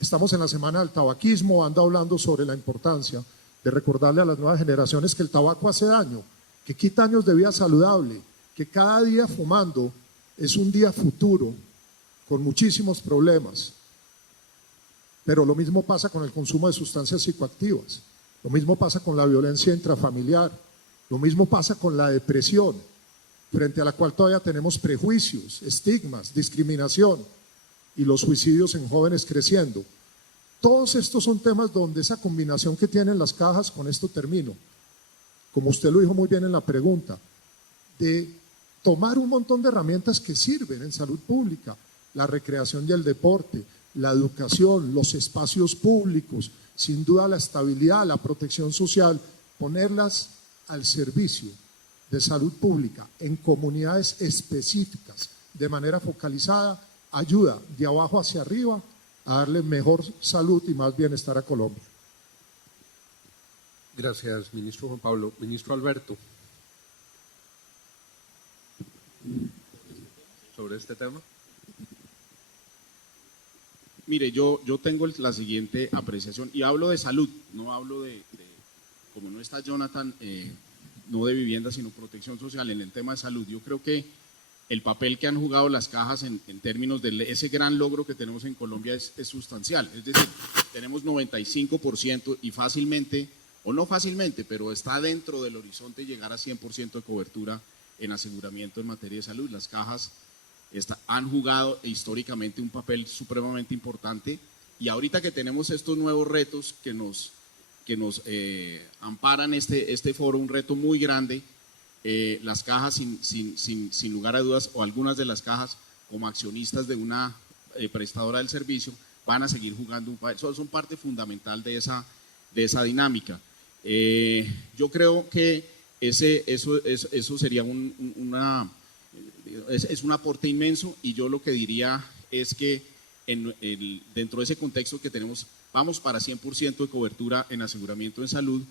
Estamos en la semana del tabaquismo, ando hablando sobre la importancia de recordarle a las nuevas generaciones que el tabaco hace daño, que quita años de vida saludable, que cada día fumando es un día futuro con muchísimos problemas. Pero lo mismo pasa con el consumo de sustancias psicoactivas, lo mismo pasa con la violencia intrafamiliar, lo mismo pasa con la depresión, frente a la cual todavía tenemos prejuicios, estigmas, discriminación y los suicidios en jóvenes creciendo. Todos estos son temas donde esa combinación que tienen las cajas, con esto termino, como usted lo dijo muy bien en la pregunta, de tomar un montón de herramientas que sirven en salud pública, la recreación y el deporte, la educación, los espacios públicos, sin duda la estabilidad, la protección social, ponerlas al servicio de salud pública en comunidades específicas, de manera focalizada, ayuda de abajo hacia arriba a darle mejor salud y más bienestar a Colombia. Gracias, ministro Juan Pablo. Ministro Alberto, sobre este tema. Mire, yo tengo la siguiente apreciación, y hablo de salud, no hablo como no está Jonathan, no de vivienda, sino protección social en el tema de salud. Yo creo que el papel que han jugado las cajas en términos de ese gran logro que tenemos en Colombia es sustancial. Es decir, tenemos 95% y fácilmente, o no fácilmente, pero está dentro del horizonte llegar a 100% de cobertura en aseguramiento en materia de salud. Las cajas han jugado históricamente un papel supremamente importante, y ahorita que tenemos estos nuevos retos que nos amparan este foro, un reto muy grande, las cajas sin lugar a dudas, o algunas de las cajas como accionistas de una prestadora del servicio, van a seguir jugando un papel, son parte fundamental de esa dinámica. Yo creo que eso sería es un aporte inmenso, y yo lo que diría es que dentro de ese contexto que tenemos, vamos para 100% de cobertura en aseguramiento en salud.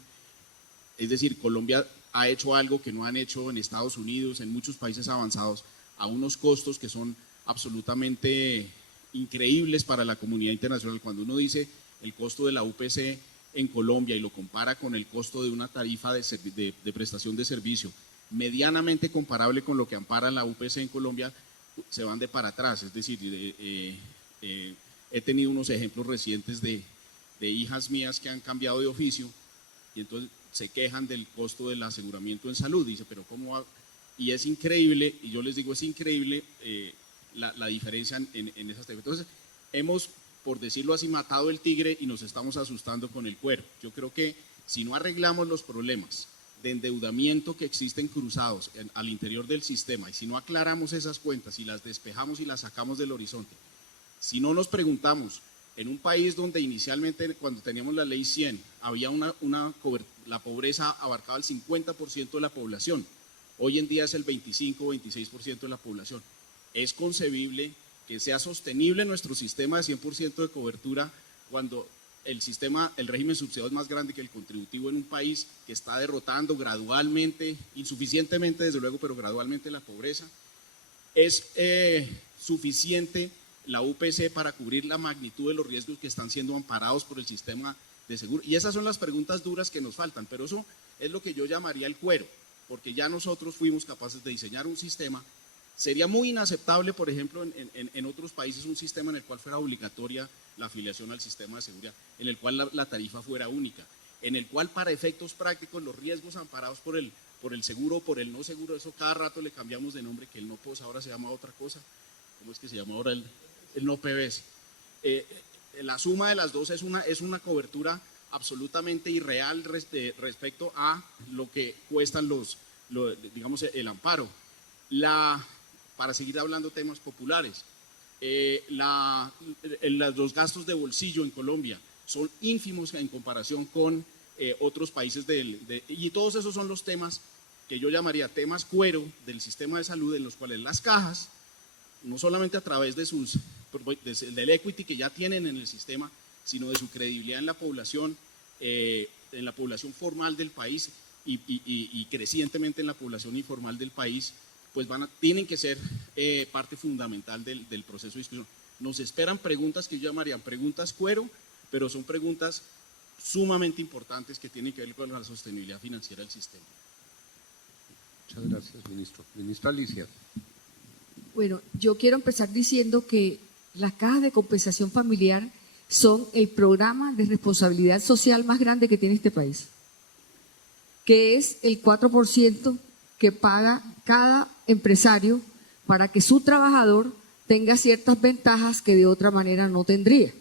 Es decir, Colombia ha hecho algo que no han hecho en Estados Unidos, en muchos países avanzados, a unos costos que son absolutamente increíbles para la comunidad internacional. Cuando uno dice el costo de la UPC en Colombia y lo compara con el costo de una tarifa de prestación de servicio medianamente comparable con lo que ampara la UPC en Colombia, se van de para atrás. Es decir, he tenido unos ejemplos recientes de hijas mías que han cambiado de oficio y entonces se quejan del costo del aseguramiento en salud. Dice, pero ¿cómo va? Y es increíble, y yo les digo, es increíble la diferencia en esas temas. Entonces, hemos, por decirlo así, matado el tigre y nos estamos asustando con el cuero. Yo creo que si no arreglamos los problemas de endeudamiento que existen cruzados al interior del sistema, y si no aclaramos esas cuentas y las despejamos y las sacamos del horizonte, si no nos preguntamos, en un país donde inicialmente, cuando teníamos la ley 100, había la pobreza abarcaba el 50% de la población, hoy en día es el 25 o 26% de la población. ¿Es concebible que sea sostenible nuestro sistema de 100% de cobertura cuando el régimen subsidiado es más grande que el contributivo en un país que está derrotando gradualmente, insuficientemente desde luego, pero gradualmente la pobreza? ¿Es suficiente la UPC para cubrir la magnitud de los riesgos que están siendo amparados por el sistema de seguro? Y esas son las preguntas duras que nos faltan, pero eso es lo que yo llamaría el cuero, porque ya nosotros fuimos capaces de diseñar un sistema. Sería muy inaceptable, por ejemplo, en otros países, un sistema en el cual fuera obligatoria la afiliación al sistema de seguridad, en el cual la tarifa fuera única, en el cual para efectos prácticos los riesgos amparados por el seguro o por el no seguro, eso cada rato le cambiamos de nombre, que el no POS ahora se llama otra cosa. ¿Cómo es que se llama ahora el no PBS? La suma de las dos es una cobertura absolutamente irreal respecto a lo que cuestan digamos, el amparo. Para seguir hablando temas populares, los gastos de bolsillo en Colombia son ínfimos en comparación con otros países y todos esos son los temas que yo llamaría temas cuero del sistema de salud, en los cuales las cajas, no solamente a través del equity que ya tienen en el sistema, sino de su credibilidad en la población formal del país y crecientemente en la población informal del país, pues tienen que ser parte fundamental del proceso de discusión. Nos esperan preguntas que yo llamaría preguntas cuero, pero son preguntas sumamente importantes que tienen que ver con la sostenibilidad financiera del sistema. Muchas gracias, ministro. Ministra Alicia. Bueno, yo quiero empezar diciendo que las cajas de compensación familiar son el programa de responsabilidad social más grande que tiene este país, que es el 4% que paga cada empresario para que su trabajador tenga ciertas ventajas que de otra manera no tendría.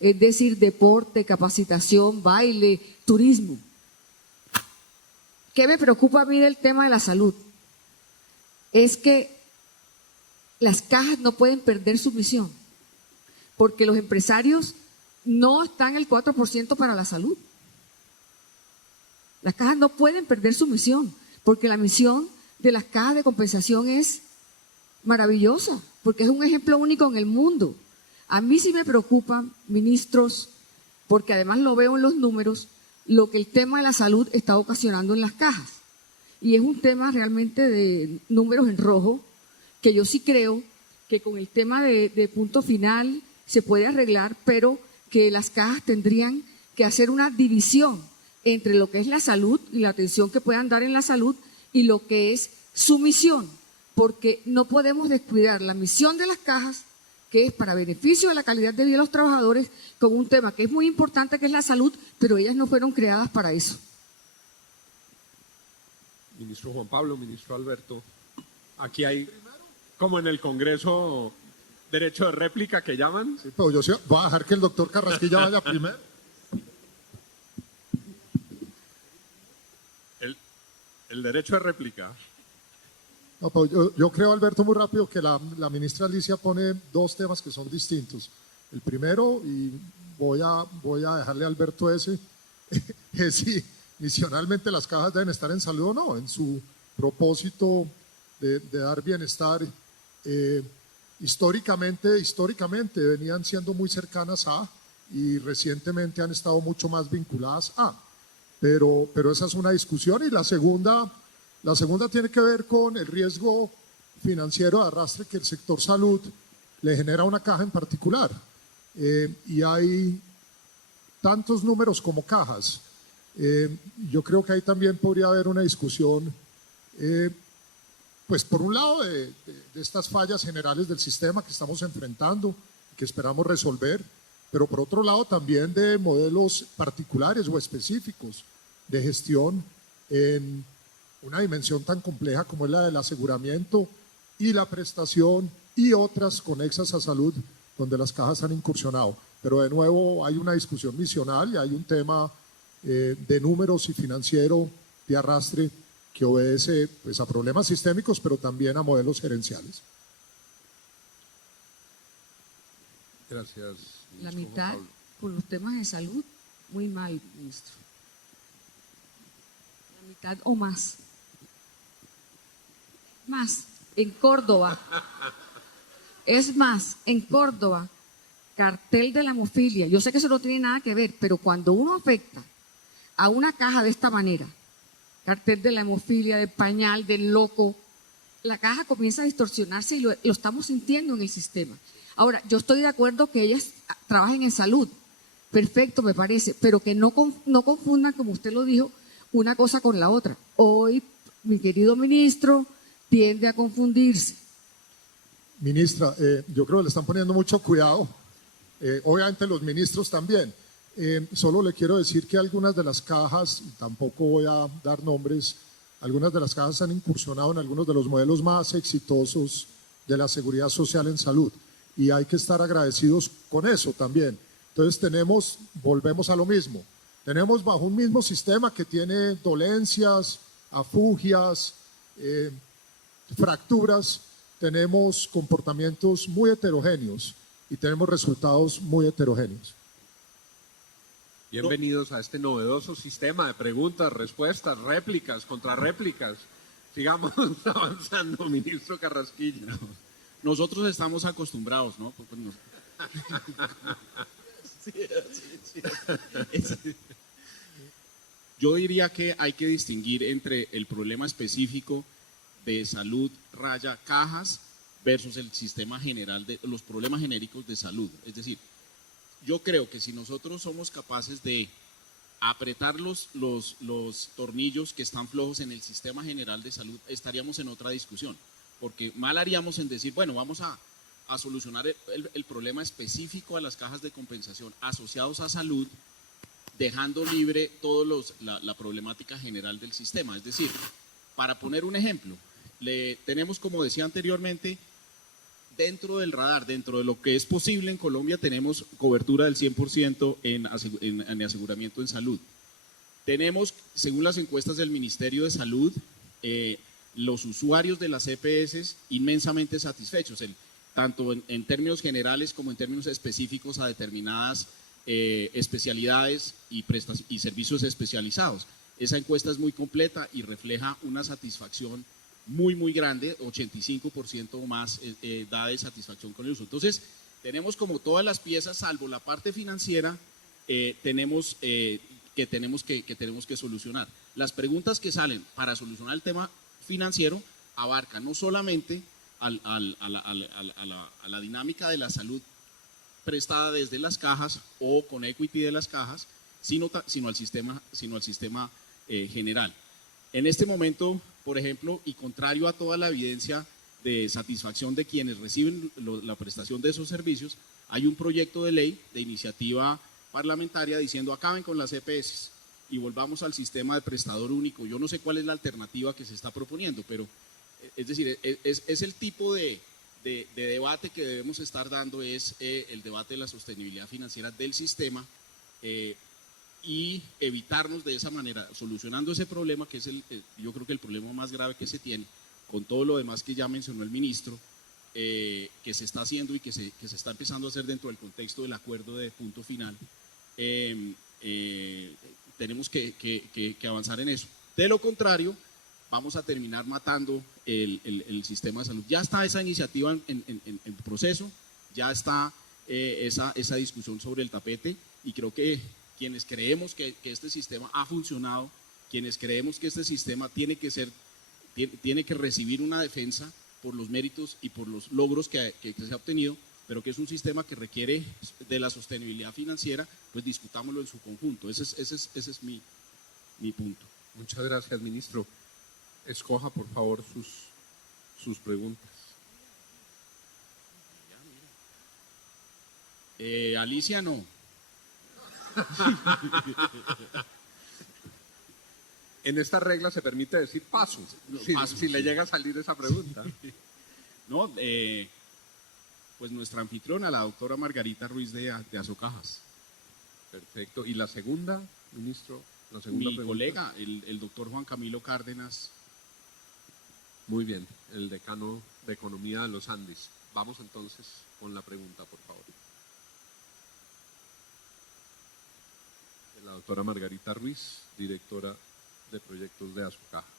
Es decir, deporte, capacitación, baile, turismo. ¿Qué me preocupa a mí del tema de la salud? Es que las cajas no pueden perder su misión, porque los empresarios no están el 4% para la salud. Las cajas no pueden perder su misión, porque la misión de las cajas de compensación es maravillosa, porque es un ejemplo único en el mundo. A mí sí me preocupan, ministros, porque además lo veo en los números, lo que el tema de la salud está ocasionando en las cajas. Y es un tema realmente de números en rojo, que yo sí creo que con el tema de punto final se puede arreglar, pero que las cajas tendrían que hacer una división entre lo que es la salud y la atención que puedan dar en la salud y lo que es su misión, porque no podemos descuidar la misión de las cajas, que es para beneficio de la calidad de vida de los trabajadores, con un tema que es muy importante, que es la salud, pero ellas no fueron creadas para eso. Ministro Juan Pablo, ministro Alberto, aquí hay, como en el Congreso, derecho de réplica que llaman. Sí, pero yo sí voy a dejar que el doctor Carrasquilla vaya primero. El derecho de réplica. No, pues yo creo, Alberto, muy rápido que la ministra Alicia pone dos temas que son distintos. El primero, y voy a dejarle a Alberto ese, es si misionalmente las cajas deben estar en salud o no, en su propósito de dar bienestar. Históricamente venían siendo muy cercanas a, y recientemente han estado mucho más vinculadas a. Pero esa es una discusión. Y la segunda tiene que ver con el riesgo financiero de arrastre que el sector salud le genera a una caja en particular. Y hay tantos números como cajas. Yo creo que ahí también podría haber una discusión, pues por un lado de estas fallas generales del sistema que estamos enfrentando, que esperamos resolver, pero por otro lado también de modelos particulares o específicos de gestión en una dimensión tan compleja como es la del aseguramiento y la prestación y otras conexas a salud donde las cajas han incursionado. Pero de nuevo hay una discusión misional y hay un tema de números y financiero de arrastre que obedece pues, a problemas sistémicos, pero también a modelos gerenciales. Gracias. La mitad por los temas de salud, muy mal, ministro. La mitad o más. Más, en Córdoba. Es más, en Córdoba, cartel de la hemofilia. Yo sé que eso no tiene nada que ver, pero cuando uno afecta a una caja de esta manera, cartel de la hemofilia, del pañal, del loco, la caja comienza a distorsionarse y lo estamos sintiendo en el sistema. Ahora, yo estoy de acuerdo que ellas trabajen en salud, perfecto me parece, pero que no confundan, como usted lo dijo, una cosa con la otra. Hoy, mi querido ministro, tiende a confundirse. Ministra, yo creo que le están poniendo mucho cuidado, obviamente los ministros también. Solo le quiero decir que algunas de las cajas, y tampoco voy a dar nombres, algunas de las cajas han incursionado en algunos de los modelos más exitosos de la seguridad social en salud. Y hay que estar agradecidos con eso también. Entonces volvemos a lo mismo, tenemos bajo un mismo sistema que tiene dolencias, afugias, fracturas, tenemos comportamientos muy heterogéneos y tenemos resultados muy heterogéneos. Bienvenidos a este novedoso sistema de preguntas, respuestas, réplicas, contrarréplicas. Sigamos avanzando, ministro Carrasquilla. Nosotros estamos acostumbrados, ¿no? Yo diría que hay que distinguir entre el problema específico de salud raya cajas versus el sistema general de los problemas genéricos de salud. Es decir, yo creo que si nosotros somos capaces de apretar los tornillos que están flojos en el sistema general de salud, estaríamos en otra discusión, porque mal haríamos en decir, bueno, vamos a solucionar el problema específico a las cajas de compensación asociados a salud, dejando libre toda la problemática general del sistema. Es decir, para poner un ejemplo, tenemos, como decía anteriormente, dentro del radar, dentro de lo que es posible en Colombia, tenemos cobertura del 100% en aseguramiento en salud. Tenemos, según las encuestas del Ministerio de Salud, los usuarios de las EPS inmensamente satisfechos, tanto en términos generales como en términos específicos a determinadas especialidades y servicios especializados. Esa encuesta es muy completa y refleja una satisfacción muy grande, 85% o más da de satisfacción con el uso. Entonces, tenemos como todas las piezas, salvo la parte financiera, que tenemos que solucionar. Las preguntas que salen para solucionar el tema financiero abarcan no solamente a la dinámica de la salud prestada desde las cajas o con equity de las cajas, sino al sistema general. En este momento, por ejemplo, y contrario a toda la evidencia de satisfacción de quienes reciben la prestación de esos servicios, hay un proyecto de ley de iniciativa parlamentaria diciendo acaben con las EPS y volvamos al sistema de prestador único. Yo no sé cuál es la alternativa que se está proponiendo, pero es decir, es el tipo de debate que debemos estar dando, es el debate de la sostenibilidad financiera del sistema, y evitarnos de esa manera, solucionando ese problema que es yo creo que el problema más grave que se tiene, con todo lo demás que ya mencionó el ministro, que se está haciendo y que se está empezando a hacer dentro del contexto del acuerdo de punto final. Tenemos que avanzar en eso. De lo contrario, vamos a terminar matando el sistema de salud. Ya está esa iniciativa en proceso, ya está esa discusión sobre el tapete, y creo que quienes creemos que este sistema ha funcionado, quienes creemos que este sistema tiene que recibir una defensa por los méritos y por los logros que se ha obtenido, pero que es un sistema que requiere de la sostenibilidad financiera, pues discutámoslo en su conjunto. Ese es mi punto. Muchas gracias, ministro. Escoja, por favor, sus preguntas. Alicia, no. En esta regla se permite decir paso, si le llega a salir esa pregunta. No, pues nuestra anfitriona, la doctora Margarita Ruiz de Azocajas. Perfecto. ¿Y la segunda, ministro? La segunda Mi pregunta. colega, el doctor Juan Camilo Cárdenas. Muy bien, el decano de Economía de los Andes. Vamos entonces con la pregunta, por favor. La doctora Margarita Ruiz, directora de proyectos de Azocajas.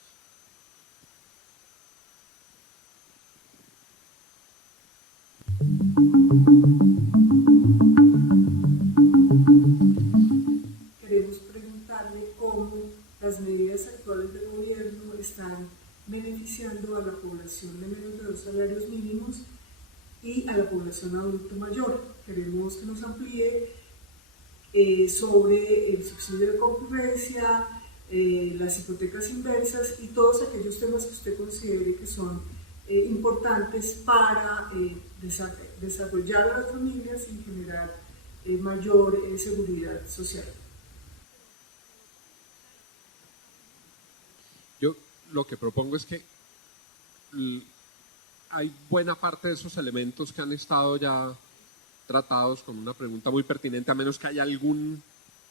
Queremos preguntarle cómo las medidas actuales del gobierno están beneficiando a la población de menos de 2 salarios mínimos y a la población adulto mayor. Queremos que nos amplíe sobre el subsidio de concurrencia, las hipotecas inversas y todos aquellos temas que usted considere que son importantes para desarrollar a las familias y generar mayor seguridad social. Yo lo que propongo es que hay buena parte de esos elementos que han estado ya tratados con una pregunta muy pertinente, a menos que haya algún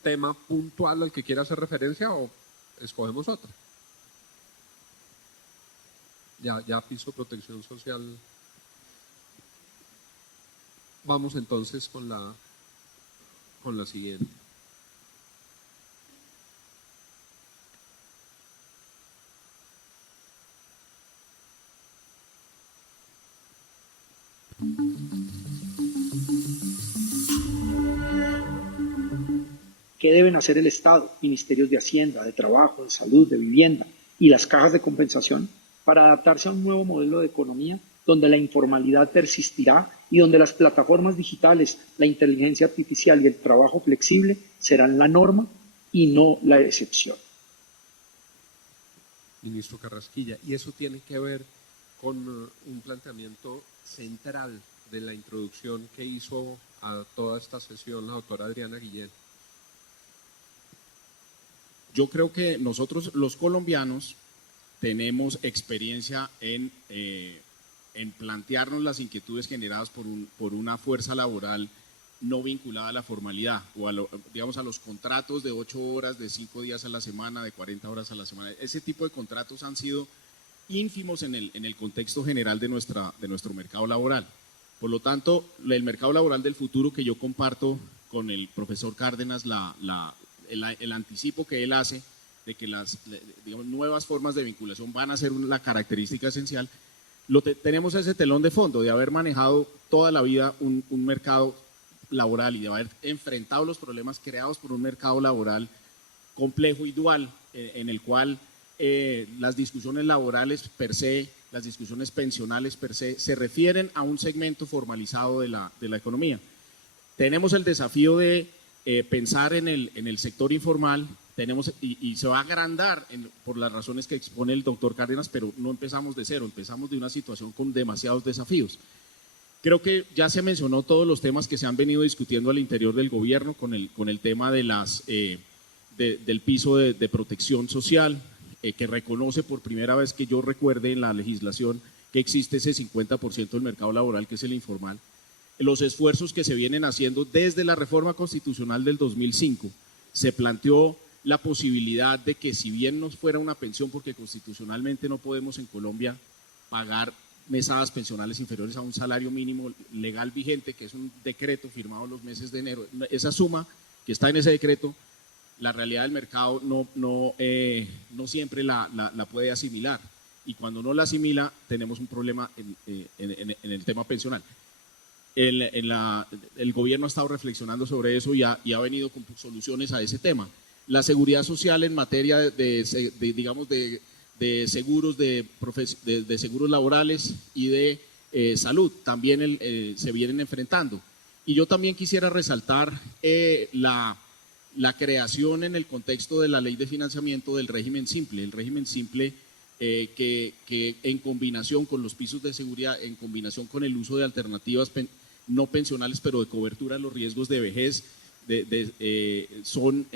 tema puntual al que quiera hacer referencia, o escogemos otra. Ya piso protección social Vamos entonces con la siguiente. ¿Qué deben hacer el Estado, ministerios de Hacienda, de Trabajo, de Salud, de Vivienda y las cajas de compensación para adaptarse a un nuevo modelo de economía donde la informalidad persistirá y donde las plataformas digitales, la inteligencia artificial y el trabajo flexible serán la norma y no la excepción? Ministro Carrasquilla, y eso tiene que ver con un planteamiento central de la introducción que hizo a toda esta sesión la doctora Adriana Guillén. Yo creo que nosotros los colombianos tenemos experiencia en plantearnos las inquietudes generadas por una fuerza laboral no vinculada a la formalidad o a los contratos de 8 horas, de 5 días a la semana, de 40 horas a la semana. Ese tipo de contratos han sido ínfimos en el contexto general de nuestro mercado laboral. Por lo tanto, el mercado laboral del futuro que yo comparto con el profesor Cárdenas, el anticipo que él hace de que las nuevas formas de vinculación van a ser la característica esencial, tenemos ese telón de fondo de haber manejado toda la vida un mercado laboral y de haber enfrentado los problemas creados por un mercado laboral complejo y dual, en el cual las discusiones laborales per se, las discusiones pensionales per se refieren a un segmento formalizado de la economía. Tenemos el desafío de pensar en el sector informal, y se va a agrandar por las razones que expone el doctor Cárdenas, pero no empezamos de cero, empezamos de una situación con demasiados desafíos. Creo que ya se mencionó todos los temas que se han venido discutiendo al interior del gobierno con el tema de del piso de protección social, que reconoce por primera vez que yo recuerde en la legislación que existe ese 50% del mercado laboral que es el informal. Los esfuerzos que se vienen haciendo desde la reforma constitucional del 2005, se planteó la posibilidad de que si bien nos fuera una pensión, porque constitucionalmente no podemos en Colombia pagar mesadas pensionales inferiores a un salario mínimo legal vigente, que es un decreto firmado los meses de enero, esa suma que está en ese decreto, la realidad del mercado no siempre la puede asimilar, y cuando no la asimila tenemos un problema en el tema pensional. El gobierno ha estado reflexionando sobre eso y ha venido con soluciones a ese tema. La seguridad social en materia de seguros, de seguros laborales y de salud también se vienen enfrentando. Y yo también quisiera resaltar la creación en el contexto de la ley de financiamiento del régimen simple. El régimen simple que en combinación con los pisos de seguridad, en combinación con el uso de alternativas no pensionales, pero de cobertura a los riesgos de vejez, son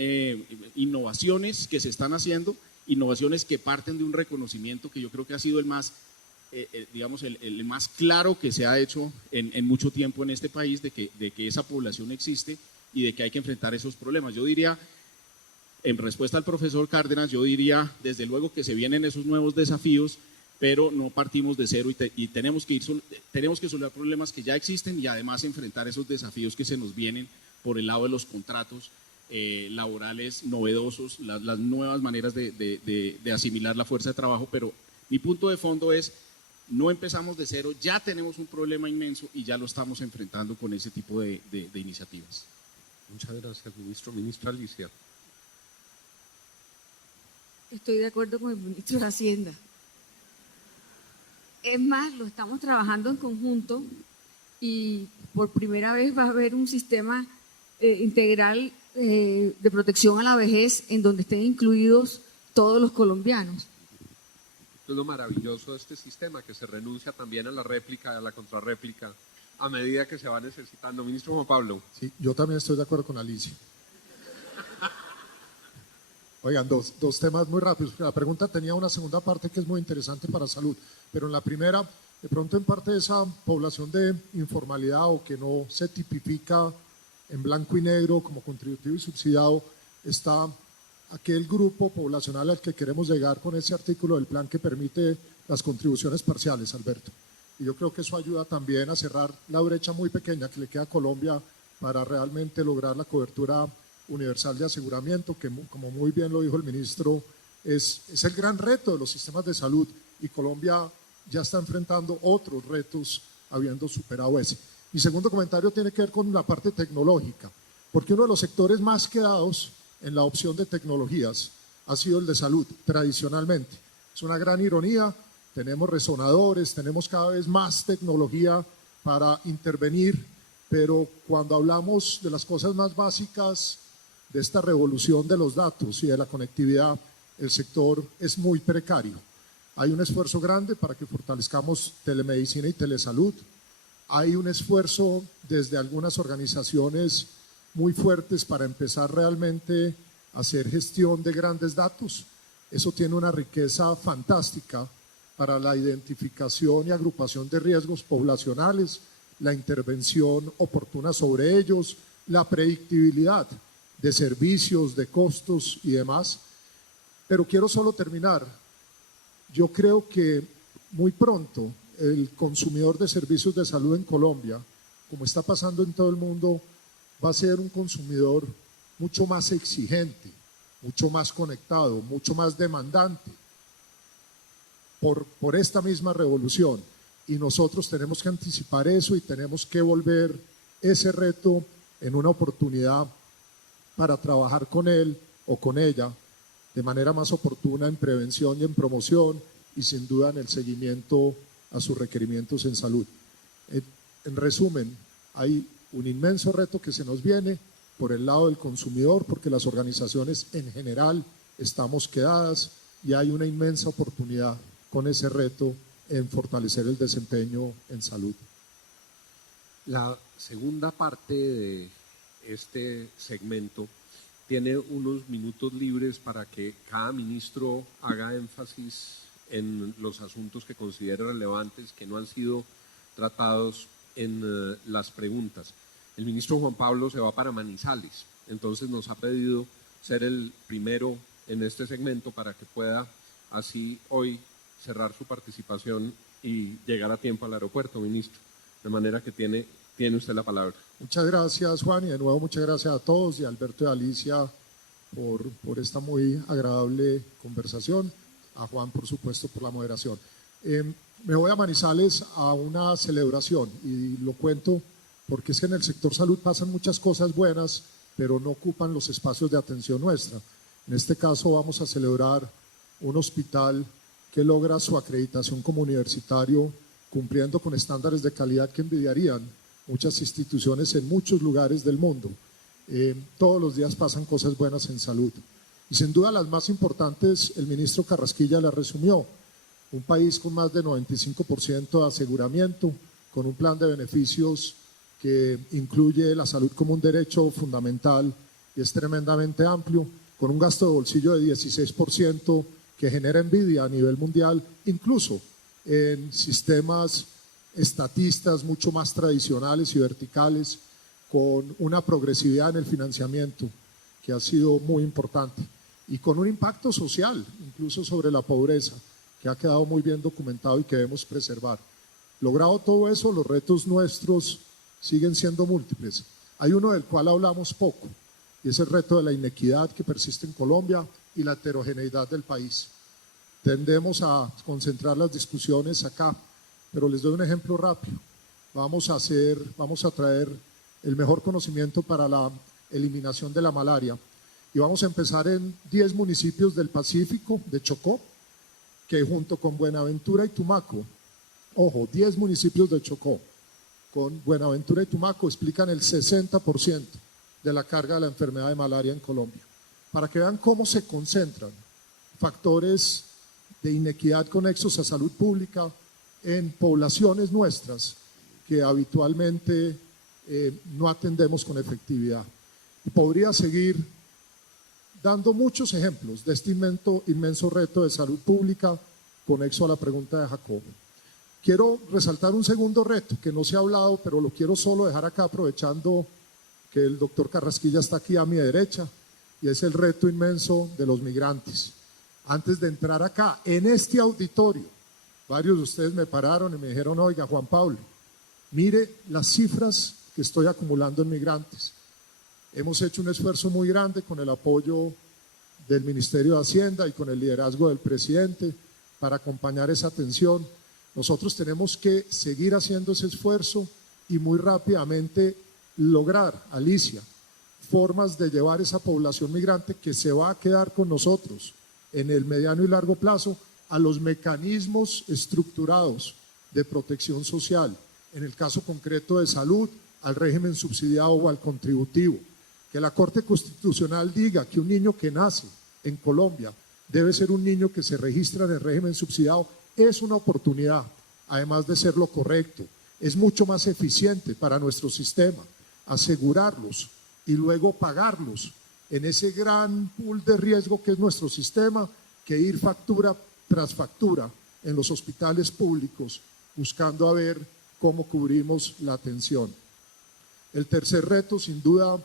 innovaciones que se están haciendo, innovaciones que parten de un reconocimiento que yo creo que ha sido el más claro que se ha hecho en mucho tiempo en este país, de que esa población existe y de que hay que enfrentar esos problemas. Yo diría, en respuesta al profesor Cárdenas, yo diría desde luego que se vienen esos nuevos desafíos, pero no partimos de cero y tenemos que solucionar problemas que ya existen y además enfrentar esos desafíos que se nos vienen por el lado de los contratos laborales novedosos, las nuevas maneras de asimilar la fuerza de trabajo. Pero mi punto de fondo es, no empezamos de cero, ya tenemos un problema inmenso y ya lo estamos enfrentando con ese tipo de iniciativas. Muchas gracias, ministro. Ministra Alicia. Estoy de acuerdo con el ministro de Hacienda. Es más, lo estamos trabajando en conjunto y por primera vez va a haber un sistema integral de protección a la vejez en donde estén incluidos todos los colombianos. Es lo maravilloso de este sistema, que se renuncia también a la réplica, a la contrarréplica, a medida que se va necesitando. Ministro Juan Pablo. Sí, yo también estoy de acuerdo con Alicia. Oigan, dos temas muy rápidos. La pregunta tenía una segunda parte que es muy interesante para salud, pero en la primera, de pronto en parte de esa población de informalidad o que no se tipifica en blanco y negro como contributivo y subsidiado, está aquel grupo poblacional al que queremos llegar con ese artículo del plan que permite las contribuciones parciales, Alberto. y yo creo que eso ayuda también a cerrar la brecha muy pequeña que le queda a Colombia para realmente lograr la cobertura universal de aseguramiento, que como muy bien lo dijo el ministro, es el gran reto de los sistemas de salud, y Colombia ya está enfrentando otros retos habiendo superado ese. Mi segundo comentario tiene que ver con la parte tecnológica, porque uno de los sectores más quedados en la opción de tecnologías ha sido el de salud, tradicionalmente. Es una gran ironía, tenemos resonadores, tenemos cada vez más tecnología para intervenir, pero cuando hablamos de las cosas más básicas de esta revolución de los datos y de la conectividad, el sector es muy precario. Hay un esfuerzo grande para que fortalezcamos telemedicina y telesalud. Hay un esfuerzo desde algunas organizaciones muy fuertes para empezar realmente a hacer gestión de grandes datos. Eso tiene una riqueza fantástica para la identificación y agrupación de riesgos poblacionales, la intervención oportuna sobre ellos, la predictibilidad de servicios, de costos y demás. Pero quiero solo terminar. Yo creo que muy pronto el consumidor de servicios de salud en Colombia, como está pasando en todo el mundo, va a ser un consumidor mucho más exigente, mucho más conectado, mucho más demandante por esta misma revolución. Y nosotros tenemos que anticipar eso y tenemos que volver ese reto en una oportunidad para trabajar con él o con ella de manera más oportuna en prevención y en promoción, y sin duda en el seguimiento a sus requerimientos en salud. En resumen, hay un inmenso reto que se nos viene por el lado del consumidor, porque las organizaciones en general estamos quedadas, y hay una inmensa oportunidad con ese reto en fortalecer el desempeño en salud. La segunda parte de este segmento tiene unos minutos libres para que cada ministro haga énfasis en los asuntos que considere relevantes, que no han sido tratados en las preguntas. El ministro Juan Pablo se va para Manizales, entonces nos ha pedido ser el primero en este segmento para que pueda así hoy cerrar su participación y llegar a tiempo al aeropuerto, ministro. De manera que tiene usted la palabra. Muchas gracias, Juan, y de nuevo muchas gracias a todos, y a Alberto y a Alicia por esta muy agradable conversación, a Juan, por supuesto, por la moderación. Me voy a Manizales a una celebración, y lo cuento porque es que en el sector salud pasan muchas cosas buenas, pero no ocupan los espacios de atención nuestra. En este caso vamos a celebrar un hospital que logra su acreditación como universitario, cumpliendo con estándares de calidad que envidiarían muchas instituciones en muchos lugares del mundo. Todos los días pasan cosas buenas en salud. Y sin duda las más importantes, el ministro Carrasquilla las resumió. Un país con más de 95% de aseguramiento, con un plan de beneficios que incluye la salud como un derecho fundamental y es tremendamente amplio, con un gasto de bolsillo de 16% que genera envidia a nivel mundial, incluso en sistemas estatistas mucho más tradicionales y verticales, con una progresividad en el financiamiento que ha sido muy importante, y con un impacto social, incluso sobre la pobreza, que ha quedado muy bien documentado y que debemos preservar. Logrado todo eso, los retos nuestros siguen siendo múltiples. Hay uno del cual hablamos poco, y es el reto de la inequidad que persiste en Colombia y la heterogeneidad del país. Tendemos a concentrar las discusiones acá, pero les doy un ejemplo rápido. Vamos a traer el mejor conocimiento para la eliminación de la malaria, y vamos a empezar en 10 municipios del Pacífico, de Chocó, que junto con Buenaventura y Tumaco, ojo, 10 municipios de Chocó, con Buenaventura y Tumaco explican el 60% de la carga de la enfermedad de malaria en Colombia. Para que vean cómo se concentran factores de inequidad conexos a salud pública en poblaciones nuestras que habitualmente no atendemos con efectividad. Y podría seguir dando muchos ejemplos de este inmenso reto de salud pública conexo a la pregunta de Jacobo. Quiero resaltar un segundo reto que no se ha hablado, pero lo quiero solo dejar acá aprovechando que el doctor Carrasquilla está aquí a mi derecha, y es el reto inmenso de los migrantes. Antes de entrar acá, en este auditorio, varios de ustedes me pararon y me dijeron, oiga, Juan Pablo, mire las cifras que estoy acumulando en migrantes. Hemos hecho un esfuerzo muy grande con el apoyo del Ministerio de Hacienda y con el liderazgo del presidente para acompañar esa atención. Nosotros tenemos que seguir haciendo ese esfuerzo y muy rápidamente lograr, Alicia, formas de llevar esa población migrante que se va a quedar con nosotros en el mediano y largo plazo a los mecanismos estructurados de protección social, en el caso concreto de salud, al régimen subsidiado o al contributivo. Que la Corte Constitucional diga que un niño que nace en Colombia debe ser un niño que se registra en el régimen subsidiado es una oportunidad, además de ser lo correcto. Es mucho más eficiente para nuestro sistema asegurarlos y luego pagarlos en ese gran pool de riesgo que es nuestro sistema, que ir factura tras factura en los hospitales públicos buscando a ver cómo cubrimos la atención. El tercer reto, sin duda,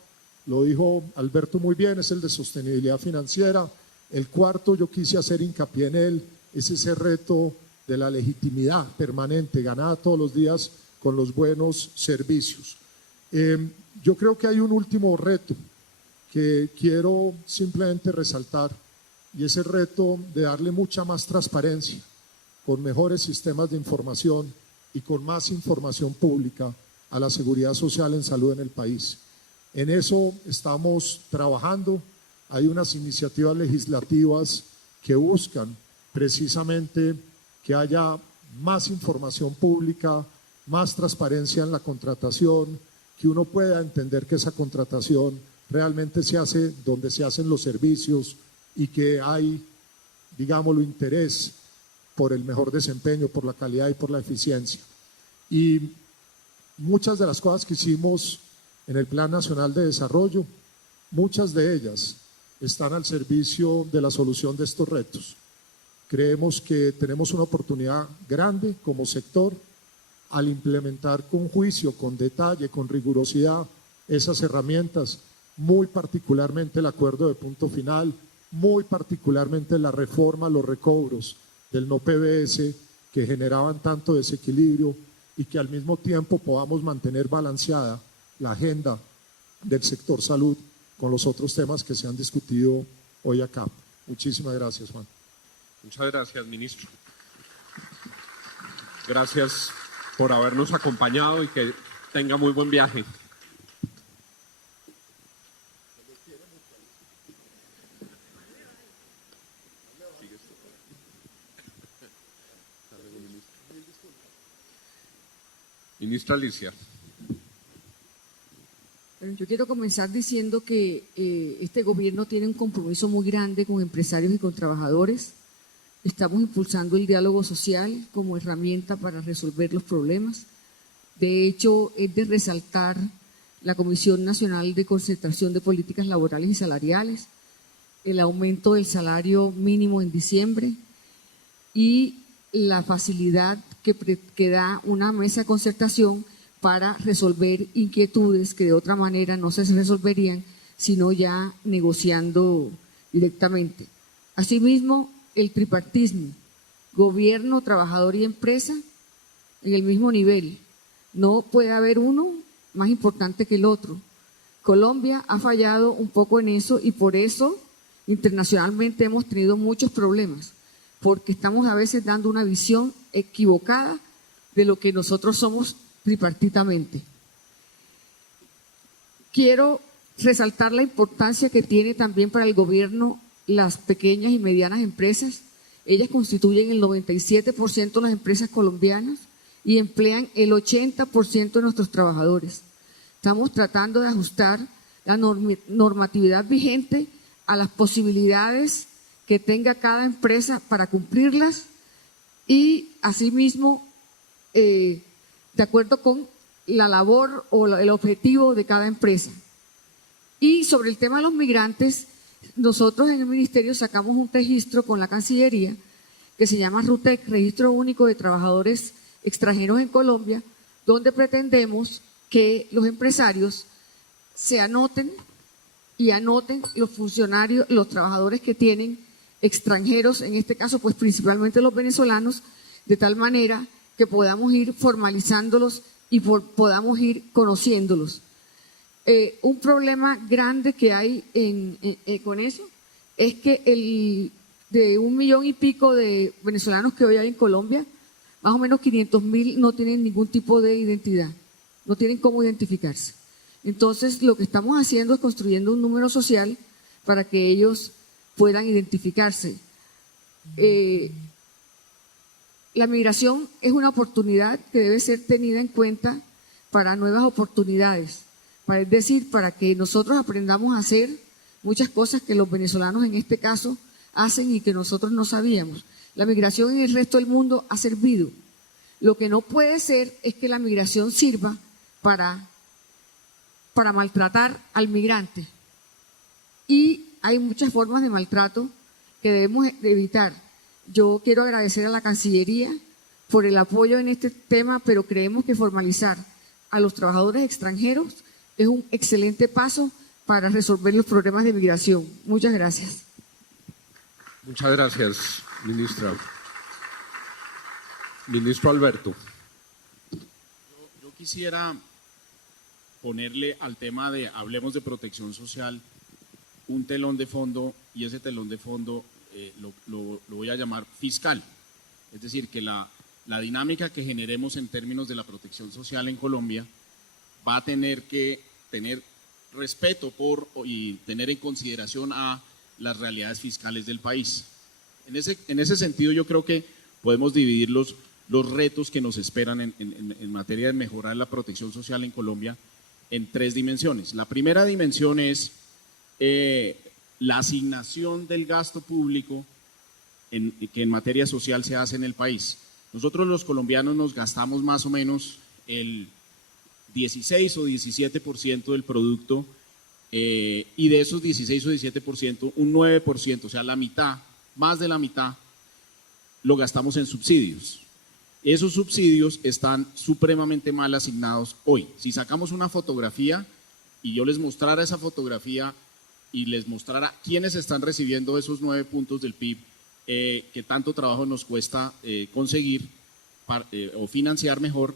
lo dijo Alberto muy bien, es el de sostenibilidad financiera. El cuarto, yo quise hacer hincapié en él, es ese reto de la legitimidad permanente, ganada todos los días con los buenos servicios. Yo creo que hay un último reto que quiero simplemente resaltar, y es el reto de darle mucha más transparencia, con mejores sistemas de información y con más información pública a la seguridad social en salud en el país. En eso estamos trabajando. Hay unas iniciativas legislativas que buscan precisamente que haya más información pública, más transparencia en la contratación, que uno pueda entender que esa contratación realmente se hace donde se hacen los servicios y que hay, digámoslo, interés por el mejor desempeño, por la calidad y por la eficiencia. Y muchas de las cosas que hicimos en el Plan Nacional de Desarrollo, muchas de ellas están al servicio de la solución de estos retos. Creemos que tenemos una oportunidad grande como sector al implementar con juicio, con detalle, con rigurosidad esas herramientas, muy particularmente el acuerdo de punto final, muy particularmente la reforma, los recobros del no PBS que generaban tanto desequilibrio y que al mismo tiempo podamos mantener balanceada la agenda del sector salud con los otros temas que se han discutido hoy acá. Muchísimas gracias, Juan. Muchas gracias, ministro. Gracias por habernos acompañado y que tenga muy buen viaje. Ministra Alicia. Bueno, yo quiero comenzar diciendo que este gobierno tiene un compromiso muy grande con empresarios y con trabajadores. Estamos impulsando el diálogo social como herramienta para resolver los problemas. De hecho, es de resaltar la Comisión Nacional de Concertación de Políticas Laborales y Salariales, el aumento del salario mínimo en diciembre y la facilidad que da una mesa de concertación para resolver inquietudes que de otra manera no se resolverían, sino ya negociando directamente. Asimismo, el tripartismo, gobierno, trabajador y empresa, en el mismo nivel. No puede haber uno más importante que el otro. Colombia ha fallado un poco en eso y por eso internacionalmente hemos tenido muchos problemas, porque estamos a veces dando una visión equivocada de lo que nosotros somos tripartitamente. Quiero resaltar la importancia que tiene también para el gobierno las pequeñas y medianas empresas. Ellas constituyen el 97% de las empresas colombianas y emplean el 80% de nuestros trabajadores. Estamos tratando de ajustar la normatividad vigente a las posibilidades que tenga cada empresa para cumplirlas y asimismo de acuerdo con la labor o el objetivo de cada empresa. Y sobre el tema de los migrantes, nosotros en el Ministerio sacamos un registro con la Cancillería que se llama RUTEC, Registro Único de Trabajadores Extranjeros en Colombia, donde pretendemos que los empresarios se anoten y anoten los funcionarios, los trabajadores que tienen extranjeros, en este caso pues principalmente los venezolanos, de tal manera que podamos ir formalizándolos y podamos ir conociéndolos. Un problema grande que hay con eso es que de 1 millón y pico de venezolanos que hoy hay en Colombia, más o menos 500.000 no tienen ningún tipo de identidad, no tienen cómo identificarse. Entonces, lo que estamos haciendo es construyendo un número social para que ellos puedan identificarse. La migración es una oportunidad que debe ser tenida en cuenta para nuevas oportunidades, es decir, para que nosotros aprendamos a hacer muchas cosas que los venezolanos en este caso hacen y que nosotros no sabíamos. La migración en el resto del mundo ha servido. Lo que no puede ser es que la migración sirva para maltratar al migrante. Y hay muchas formas de maltrato que debemos evitar. Yo quiero agradecer a la Cancillería por el apoyo en este tema, pero creemos que formalizar a los trabajadores extranjeros es un excelente paso para resolver los problemas de migración. Muchas gracias. Muchas gracias, ministra. Ministro Alberto. Yo quisiera ponerle al tema de hablemos de protección social un telón de fondo, y ese telón de fondo lo voy a llamar fiscal. Es decir, que la dinámica que generemos en términos de la protección social en Colombia va a tener que tener respeto por y tener en consideración a las realidades fiscales del país. En ese sentido, yo creo que podemos dividir los retos que nos esperan en materia de mejorar la protección social en Colombia en 3 dimensiones. La primera dimensión es la asignación del gasto público que en materia social se hace en el país. Nosotros los colombianos nos gastamos más o menos el 16 o 17% del producto, y de esos 16 o 17%, un 9%, o sea, la mitad, más de la mitad, lo gastamos en subsidios. Esos subsidios están supremamente mal asignados hoy. Si sacamos una fotografía y yo les mostrara esa fotografía y les mostrara quiénes están recibiendo esos 9 puntos del PIB, que tanto trabajo nos cuesta conseguir o financiar mejor,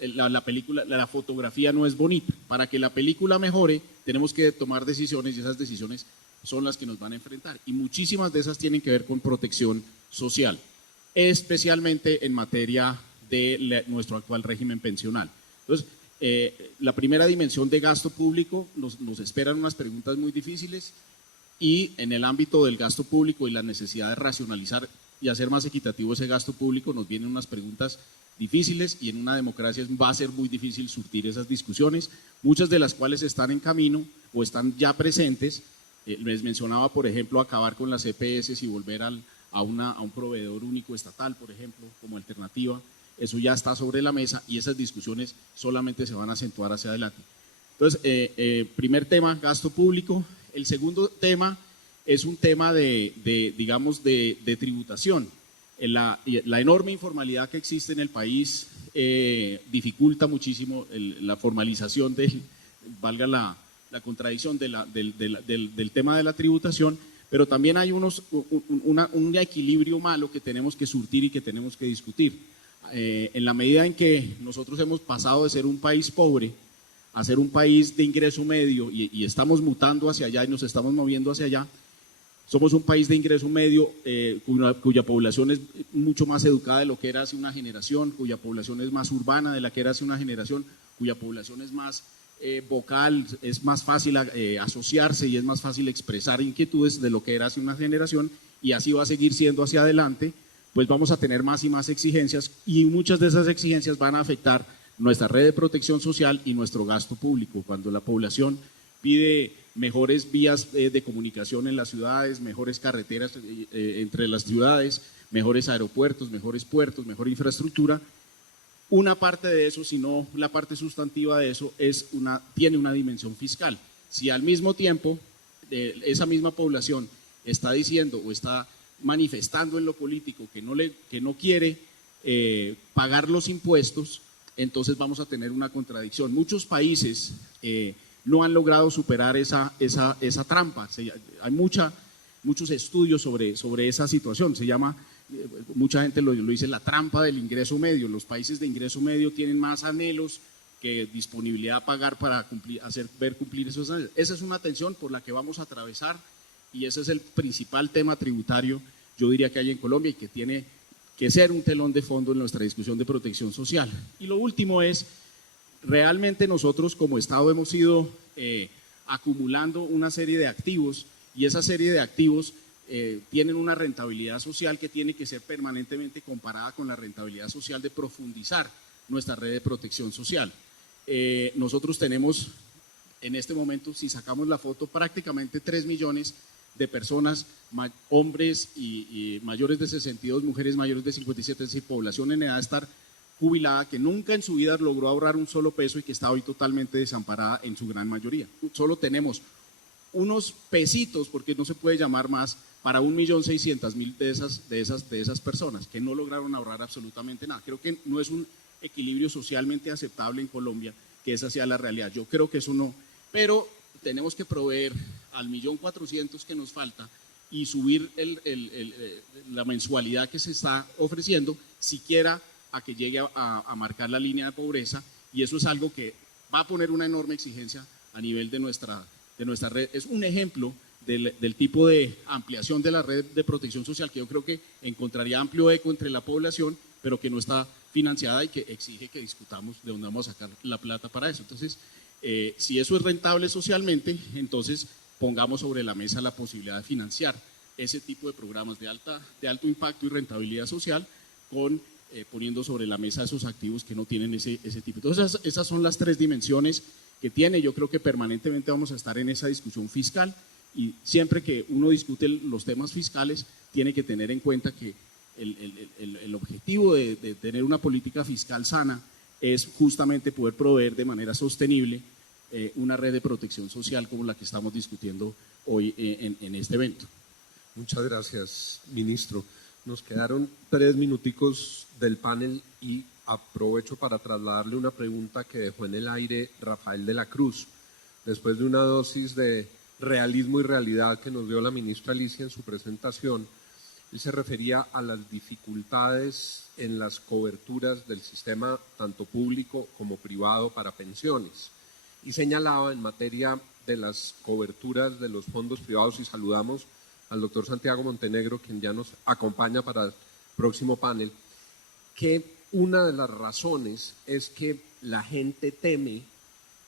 la fotografía no es bonita. Para que la película mejore, tenemos que tomar decisiones, y esas decisiones son las que nos van a enfrentar. Y muchísimas de esas tienen que ver con protección social, especialmente en materia de nuestro actual régimen pensional. Entonces, la primera dimensión de gasto público, nos esperan unas preguntas muy difíciles, y en el ámbito del gasto público y la necesidad de racionalizar y hacer más equitativo ese gasto público, nos vienen unas preguntas difíciles, y en una democracia va a ser muy difícil surtir esas discusiones, muchas de las cuales están en camino o están ya presentes. Les mencionaba, por ejemplo, acabar con las EPS y volver a un proveedor único estatal, por ejemplo, como alternativa. Eso ya está sobre la mesa, y esas discusiones solamente se van a acentuar hacia adelante. Entonces, primer tema, gasto público. El segundo tema es un tema digamos, de tributación. La enorme informalidad que existe en el país dificulta muchísimo la formalización valga la contradicción del tema de la tributación, pero también hay un equilibrio malo que tenemos que surtir y que tenemos que discutir. En la medida en que nosotros hemos pasado de ser un país pobre a ser un país de ingreso medio, y estamos mutando hacia allá y nos estamos moviendo hacia allá, somos un país de ingreso medio cuya población es mucho más educada de lo que era hace una generación, cuya población es más urbana de la que era hace una generación, cuya población es más vocal, es más fácil asociarse y es más fácil expresar inquietudes de lo que era hace una generación, y así va a seguir siendo hacia adelante. Pues vamos a tener más y más exigencias, y muchas de esas exigencias van a afectar nuestra red de protección social y nuestro gasto público. Cuando la población pide mejores vías de comunicación en las ciudades, mejores carreteras entre las ciudades, mejores aeropuertos, mejores puertos, mejor infraestructura, una parte de eso, si no la parte sustantiva de eso, tiene una dimensión fiscal. Si al mismo tiempo esa misma población está diciendo o está manifestando en lo político que no quiere pagar los impuestos, entonces vamos a tener una contradicción. Muchos países no han logrado superar esa trampa. Hay muchos estudios sobre esa situación. Se llama mucha gente lo dice, la trampa del ingreso medio. Los países de ingreso medio tienen más anhelos que disponibilidad a pagar para ver cumplir esos anhelos. Esa es una tensión por la que vamos a atravesar y ese es el principal tema tributario, yo diría, que hay en Colombia y que tiene que ser un telón de fondo en nuestra discusión de protección social. Y lo último es, realmente nosotros como Estado hemos ido acumulando una serie de activos y esa serie de activos tienen una rentabilidad social que tiene que ser permanentemente comparada con la rentabilidad social de profundizar nuestra red de protección social. Nosotros tenemos en este momento, si sacamos la foto, prácticamente 3 millones de personas, hombres y mayores de 62, mujeres mayores de 57, es decir, población en edad de estar jubilada que nunca en su vida logró ahorrar un solo peso y que está hoy totalmente desamparada en su gran mayoría. Solo tenemos unos pesitos, porque no se puede llamar más, para 1.600.000 de esas personas que no lograron ahorrar absolutamente nada. Creo que no es un equilibrio socialmente aceptable en Colombia que esa sea la realidad. Yo creo que eso no, pero tenemos que proveer al 1.400.000 que nos falta y subir la mensualidad que se está ofreciendo, siquiera a que llegue a marcar la línea de pobreza, y eso es algo que va a poner una enorme exigencia a nivel de nuestra red. Es un ejemplo del tipo de ampliación de la red de protección social que yo creo que encontraría amplio eco entre la población, pero que no está financiada y que exige que discutamos de dónde vamos a sacar la plata para eso. Entonces, si eso es rentable socialmente, entonces pongamos sobre la mesa la posibilidad de financiar ese tipo de programas de alto impacto y rentabilidad social poniendo sobre la mesa esos activos que no tienen ese tipo. Entonces, esas son las 3 dimensiones que tiene. Yo creo que permanentemente vamos a estar en esa discusión fiscal y siempre que uno discute los temas fiscales tiene que tener en cuenta que el objetivo de tener una política fiscal sana es justamente poder proveer de manera sostenible una red de protección social como la que estamos discutiendo hoy en este evento. Muchas gracias, ministro. Nos quedaron 3 minuticos del panel y aprovecho para trasladarle una pregunta que dejó en el aire Rafael de la Cruz. Después de una dosis de realismo y realidad que nos dio la ministra Alicia en su presentación, él se refería a las dificultades en las coberturas del sistema tanto público como privado para pensiones y señalaba en materia de las coberturas de los fondos privados, y saludamos al doctor Santiago Montenegro, quien ya nos acompaña para el próximo panel, que una de las razones es que la gente teme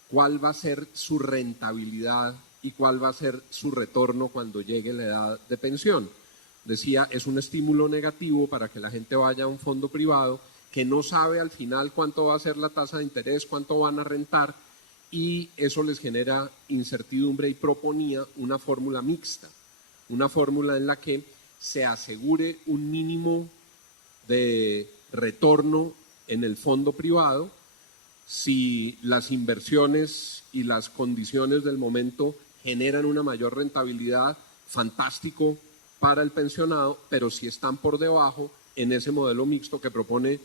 cuál va a ser su rentabilidad y cuál va a ser su retorno cuando llegue la edad de pensión. Decía, es un estímulo negativo para que la gente vaya a un fondo privado que no sabe al final cuánto va a ser la tasa de interés, cuánto van a rentar, y eso les genera incertidumbre, y proponía una fórmula mixta, una fórmula en la que se asegure un mínimo de retorno en el fondo privado. Si las inversiones y las condiciones del momento generan una mayor rentabilidad, fantástico para el pensionado, pero si están por debajo, en ese modelo mixto que propone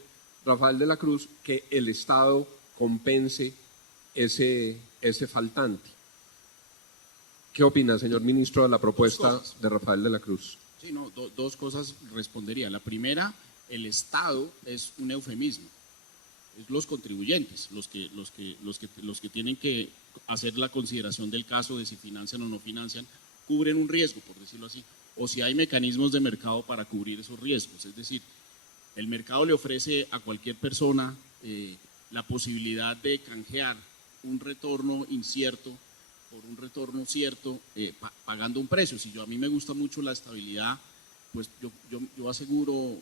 Rafael de la Cruz, que el Estado compense ese faltante. ¿Qué opina, señor ministro, de la propuesta de Rafael de la Cruz? Sí, no, dos cosas respondería. La primera, el Estado es un eufemismo. Es los contribuyentes los que tienen que hacer la consideración del caso de si financian o no financian, cubren un riesgo, por decirlo así, o si hay mecanismos de mercado para cubrir esos riesgos. Es decir, el mercado le ofrece a cualquier persona la posibilidad de canjear un retorno incierto por un retorno cierto, pagando un precio. Si a mí me gusta mucho la estabilidad, pues yo aseguro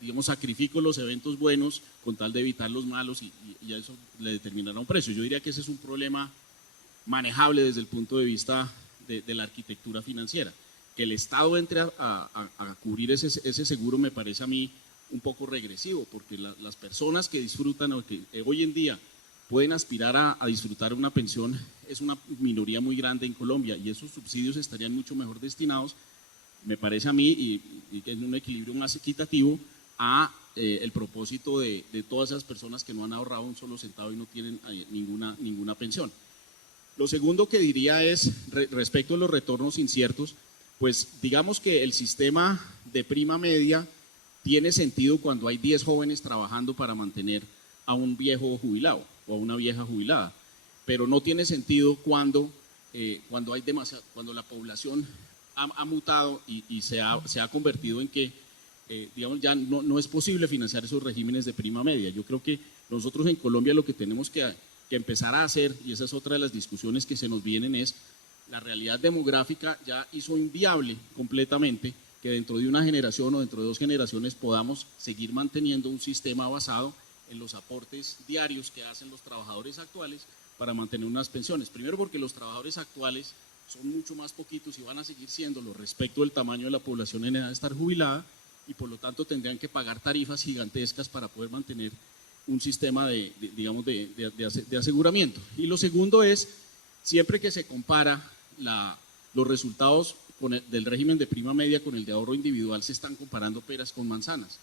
digamos, sacrifico los eventos buenos con tal de evitar los malos y a eso le determinará un precio. Yo diría que ese es un problema manejable desde el punto de vista de la arquitectura financiera. Que el Estado entre a cubrir ese seguro me parece a mí un poco regresivo, porque las personas que disfrutan o que hoy en día pueden aspirar a disfrutar una pensión es una minoría muy grande en Colombia, y esos subsidios estarían mucho mejor destinados, me parece a mí, y en un equilibrio más equitativo, a el propósito de todas esas personas que no han ahorrado un solo centavo y no tienen ninguna pensión. Lo segundo que diría es, respecto a los retornos inciertos, pues digamos que el sistema de prima media tiene sentido cuando hay 10 jóvenes trabajando para mantener a un viejo jubilado o a una vieja jubilada, pero no tiene sentido cuando hay cuando la población ha mutado y se ha convertido en que digamos, ya no es posible financiar esos regímenes de prima media. Yo creo que nosotros en Colombia lo que tenemos que empezar a hacer, y esa es otra de las discusiones que se nos vienen, es la realidad demográfica ya hizo inviable completamente que dentro de una generación o dentro de 2 generaciones podamos seguir manteniendo un sistema basado en los aportes diarios que hacen los trabajadores actuales para mantener unas pensiones. Primero porque los trabajadores actuales son mucho más poquitos y van a seguir siéndolo respecto del tamaño de la población en edad de estar jubilada, y por lo tanto tendrían que pagar tarifas gigantescas para poder mantener un sistema de aseguramiento. Y lo segundo es, siempre que se compara los resultados del régimen de prima media con el de ahorro individual, se están comparando peras con manzanas.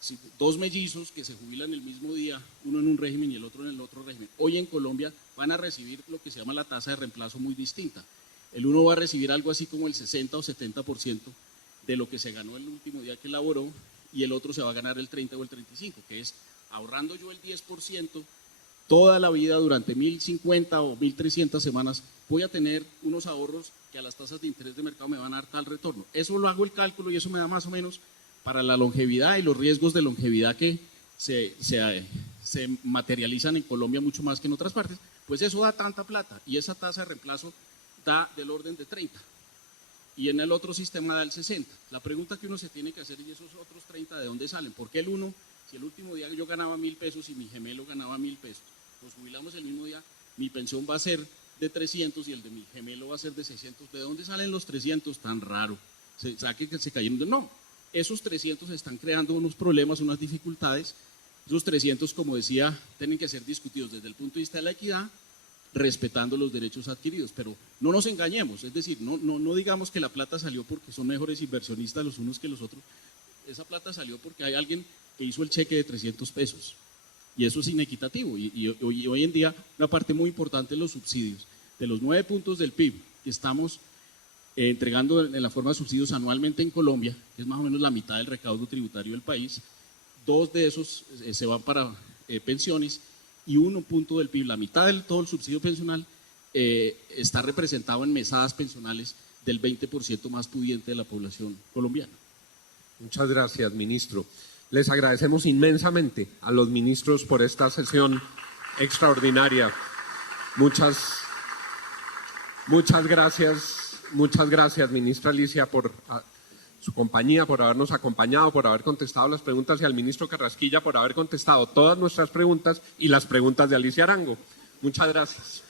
Si 2 mellizos que se jubilan el mismo día, uno en un régimen y el otro en el otro régimen, hoy en Colombia van a recibir lo que se llama la tasa de reemplazo muy distinta. El uno va a recibir algo así como el 60 o 70% de lo que se ganó el último día que laboró, y el otro se va a ganar el 30 o el 35, que es ahorrando yo el 10% toda la vida durante 1050 o 1300 semanas, voy a tener unos ahorros que a las tasas de interés de mercado me van a dar tal retorno. Eso lo hago el cálculo y eso me da más o menos para la longevidad y los riesgos de longevidad que se materializan en Colombia mucho más que en otras partes, pues eso da tanta plata, y esa tasa de reemplazo da del orden de 30. Y en el otro sistema da el 60. La pregunta que uno se tiene que hacer, ¿y esos otros 30 de dónde salen? ¿Por qué el uno, si el último día yo ganaba 1.000 pesos y mi gemelo ganaba 1.000 pesos, nos jubilamos el mismo día, mi pensión va a ser de 300 y el de mi gemelo va a ser de 600? ¿De dónde salen los 300? Tan raro. ¿Será que se cayeron? No, esos 300 están creando unos problemas, unas dificultades. Esos 300, como decía, tienen que ser discutidos desde el punto de vista de la equidad, respetando los derechos adquiridos, pero no nos engañemos, es decir, no digamos que la plata salió porque son mejores inversionistas los unos que los otros. Esa plata salió porque hay alguien que hizo el cheque de 300 pesos, y eso es inequitativo, y hoy en día una parte muy importante de los subsidios, de los 9 puntos del PIB que estamos entregando en la forma de subsidios anualmente en Colombia, que es más o menos la mitad del recaudo tributario del país, 2 de esos se van para pensiones, y 1 punto del PIB, la mitad de todo el subsidio pensional, está representado en mesadas pensionales del 20% más pudiente de la población colombiana. Muchas gracias, ministro. Les agradecemos inmensamente a los ministros por esta sesión extraordinaria. Muchas gracias, ministra Alicia, por su compañía, por habernos acompañado, por haber contestado las preguntas, y al ministro Carrasquilla por haber contestado todas nuestras preguntas y las preguntas de Alicia Arango. Muchas gracias.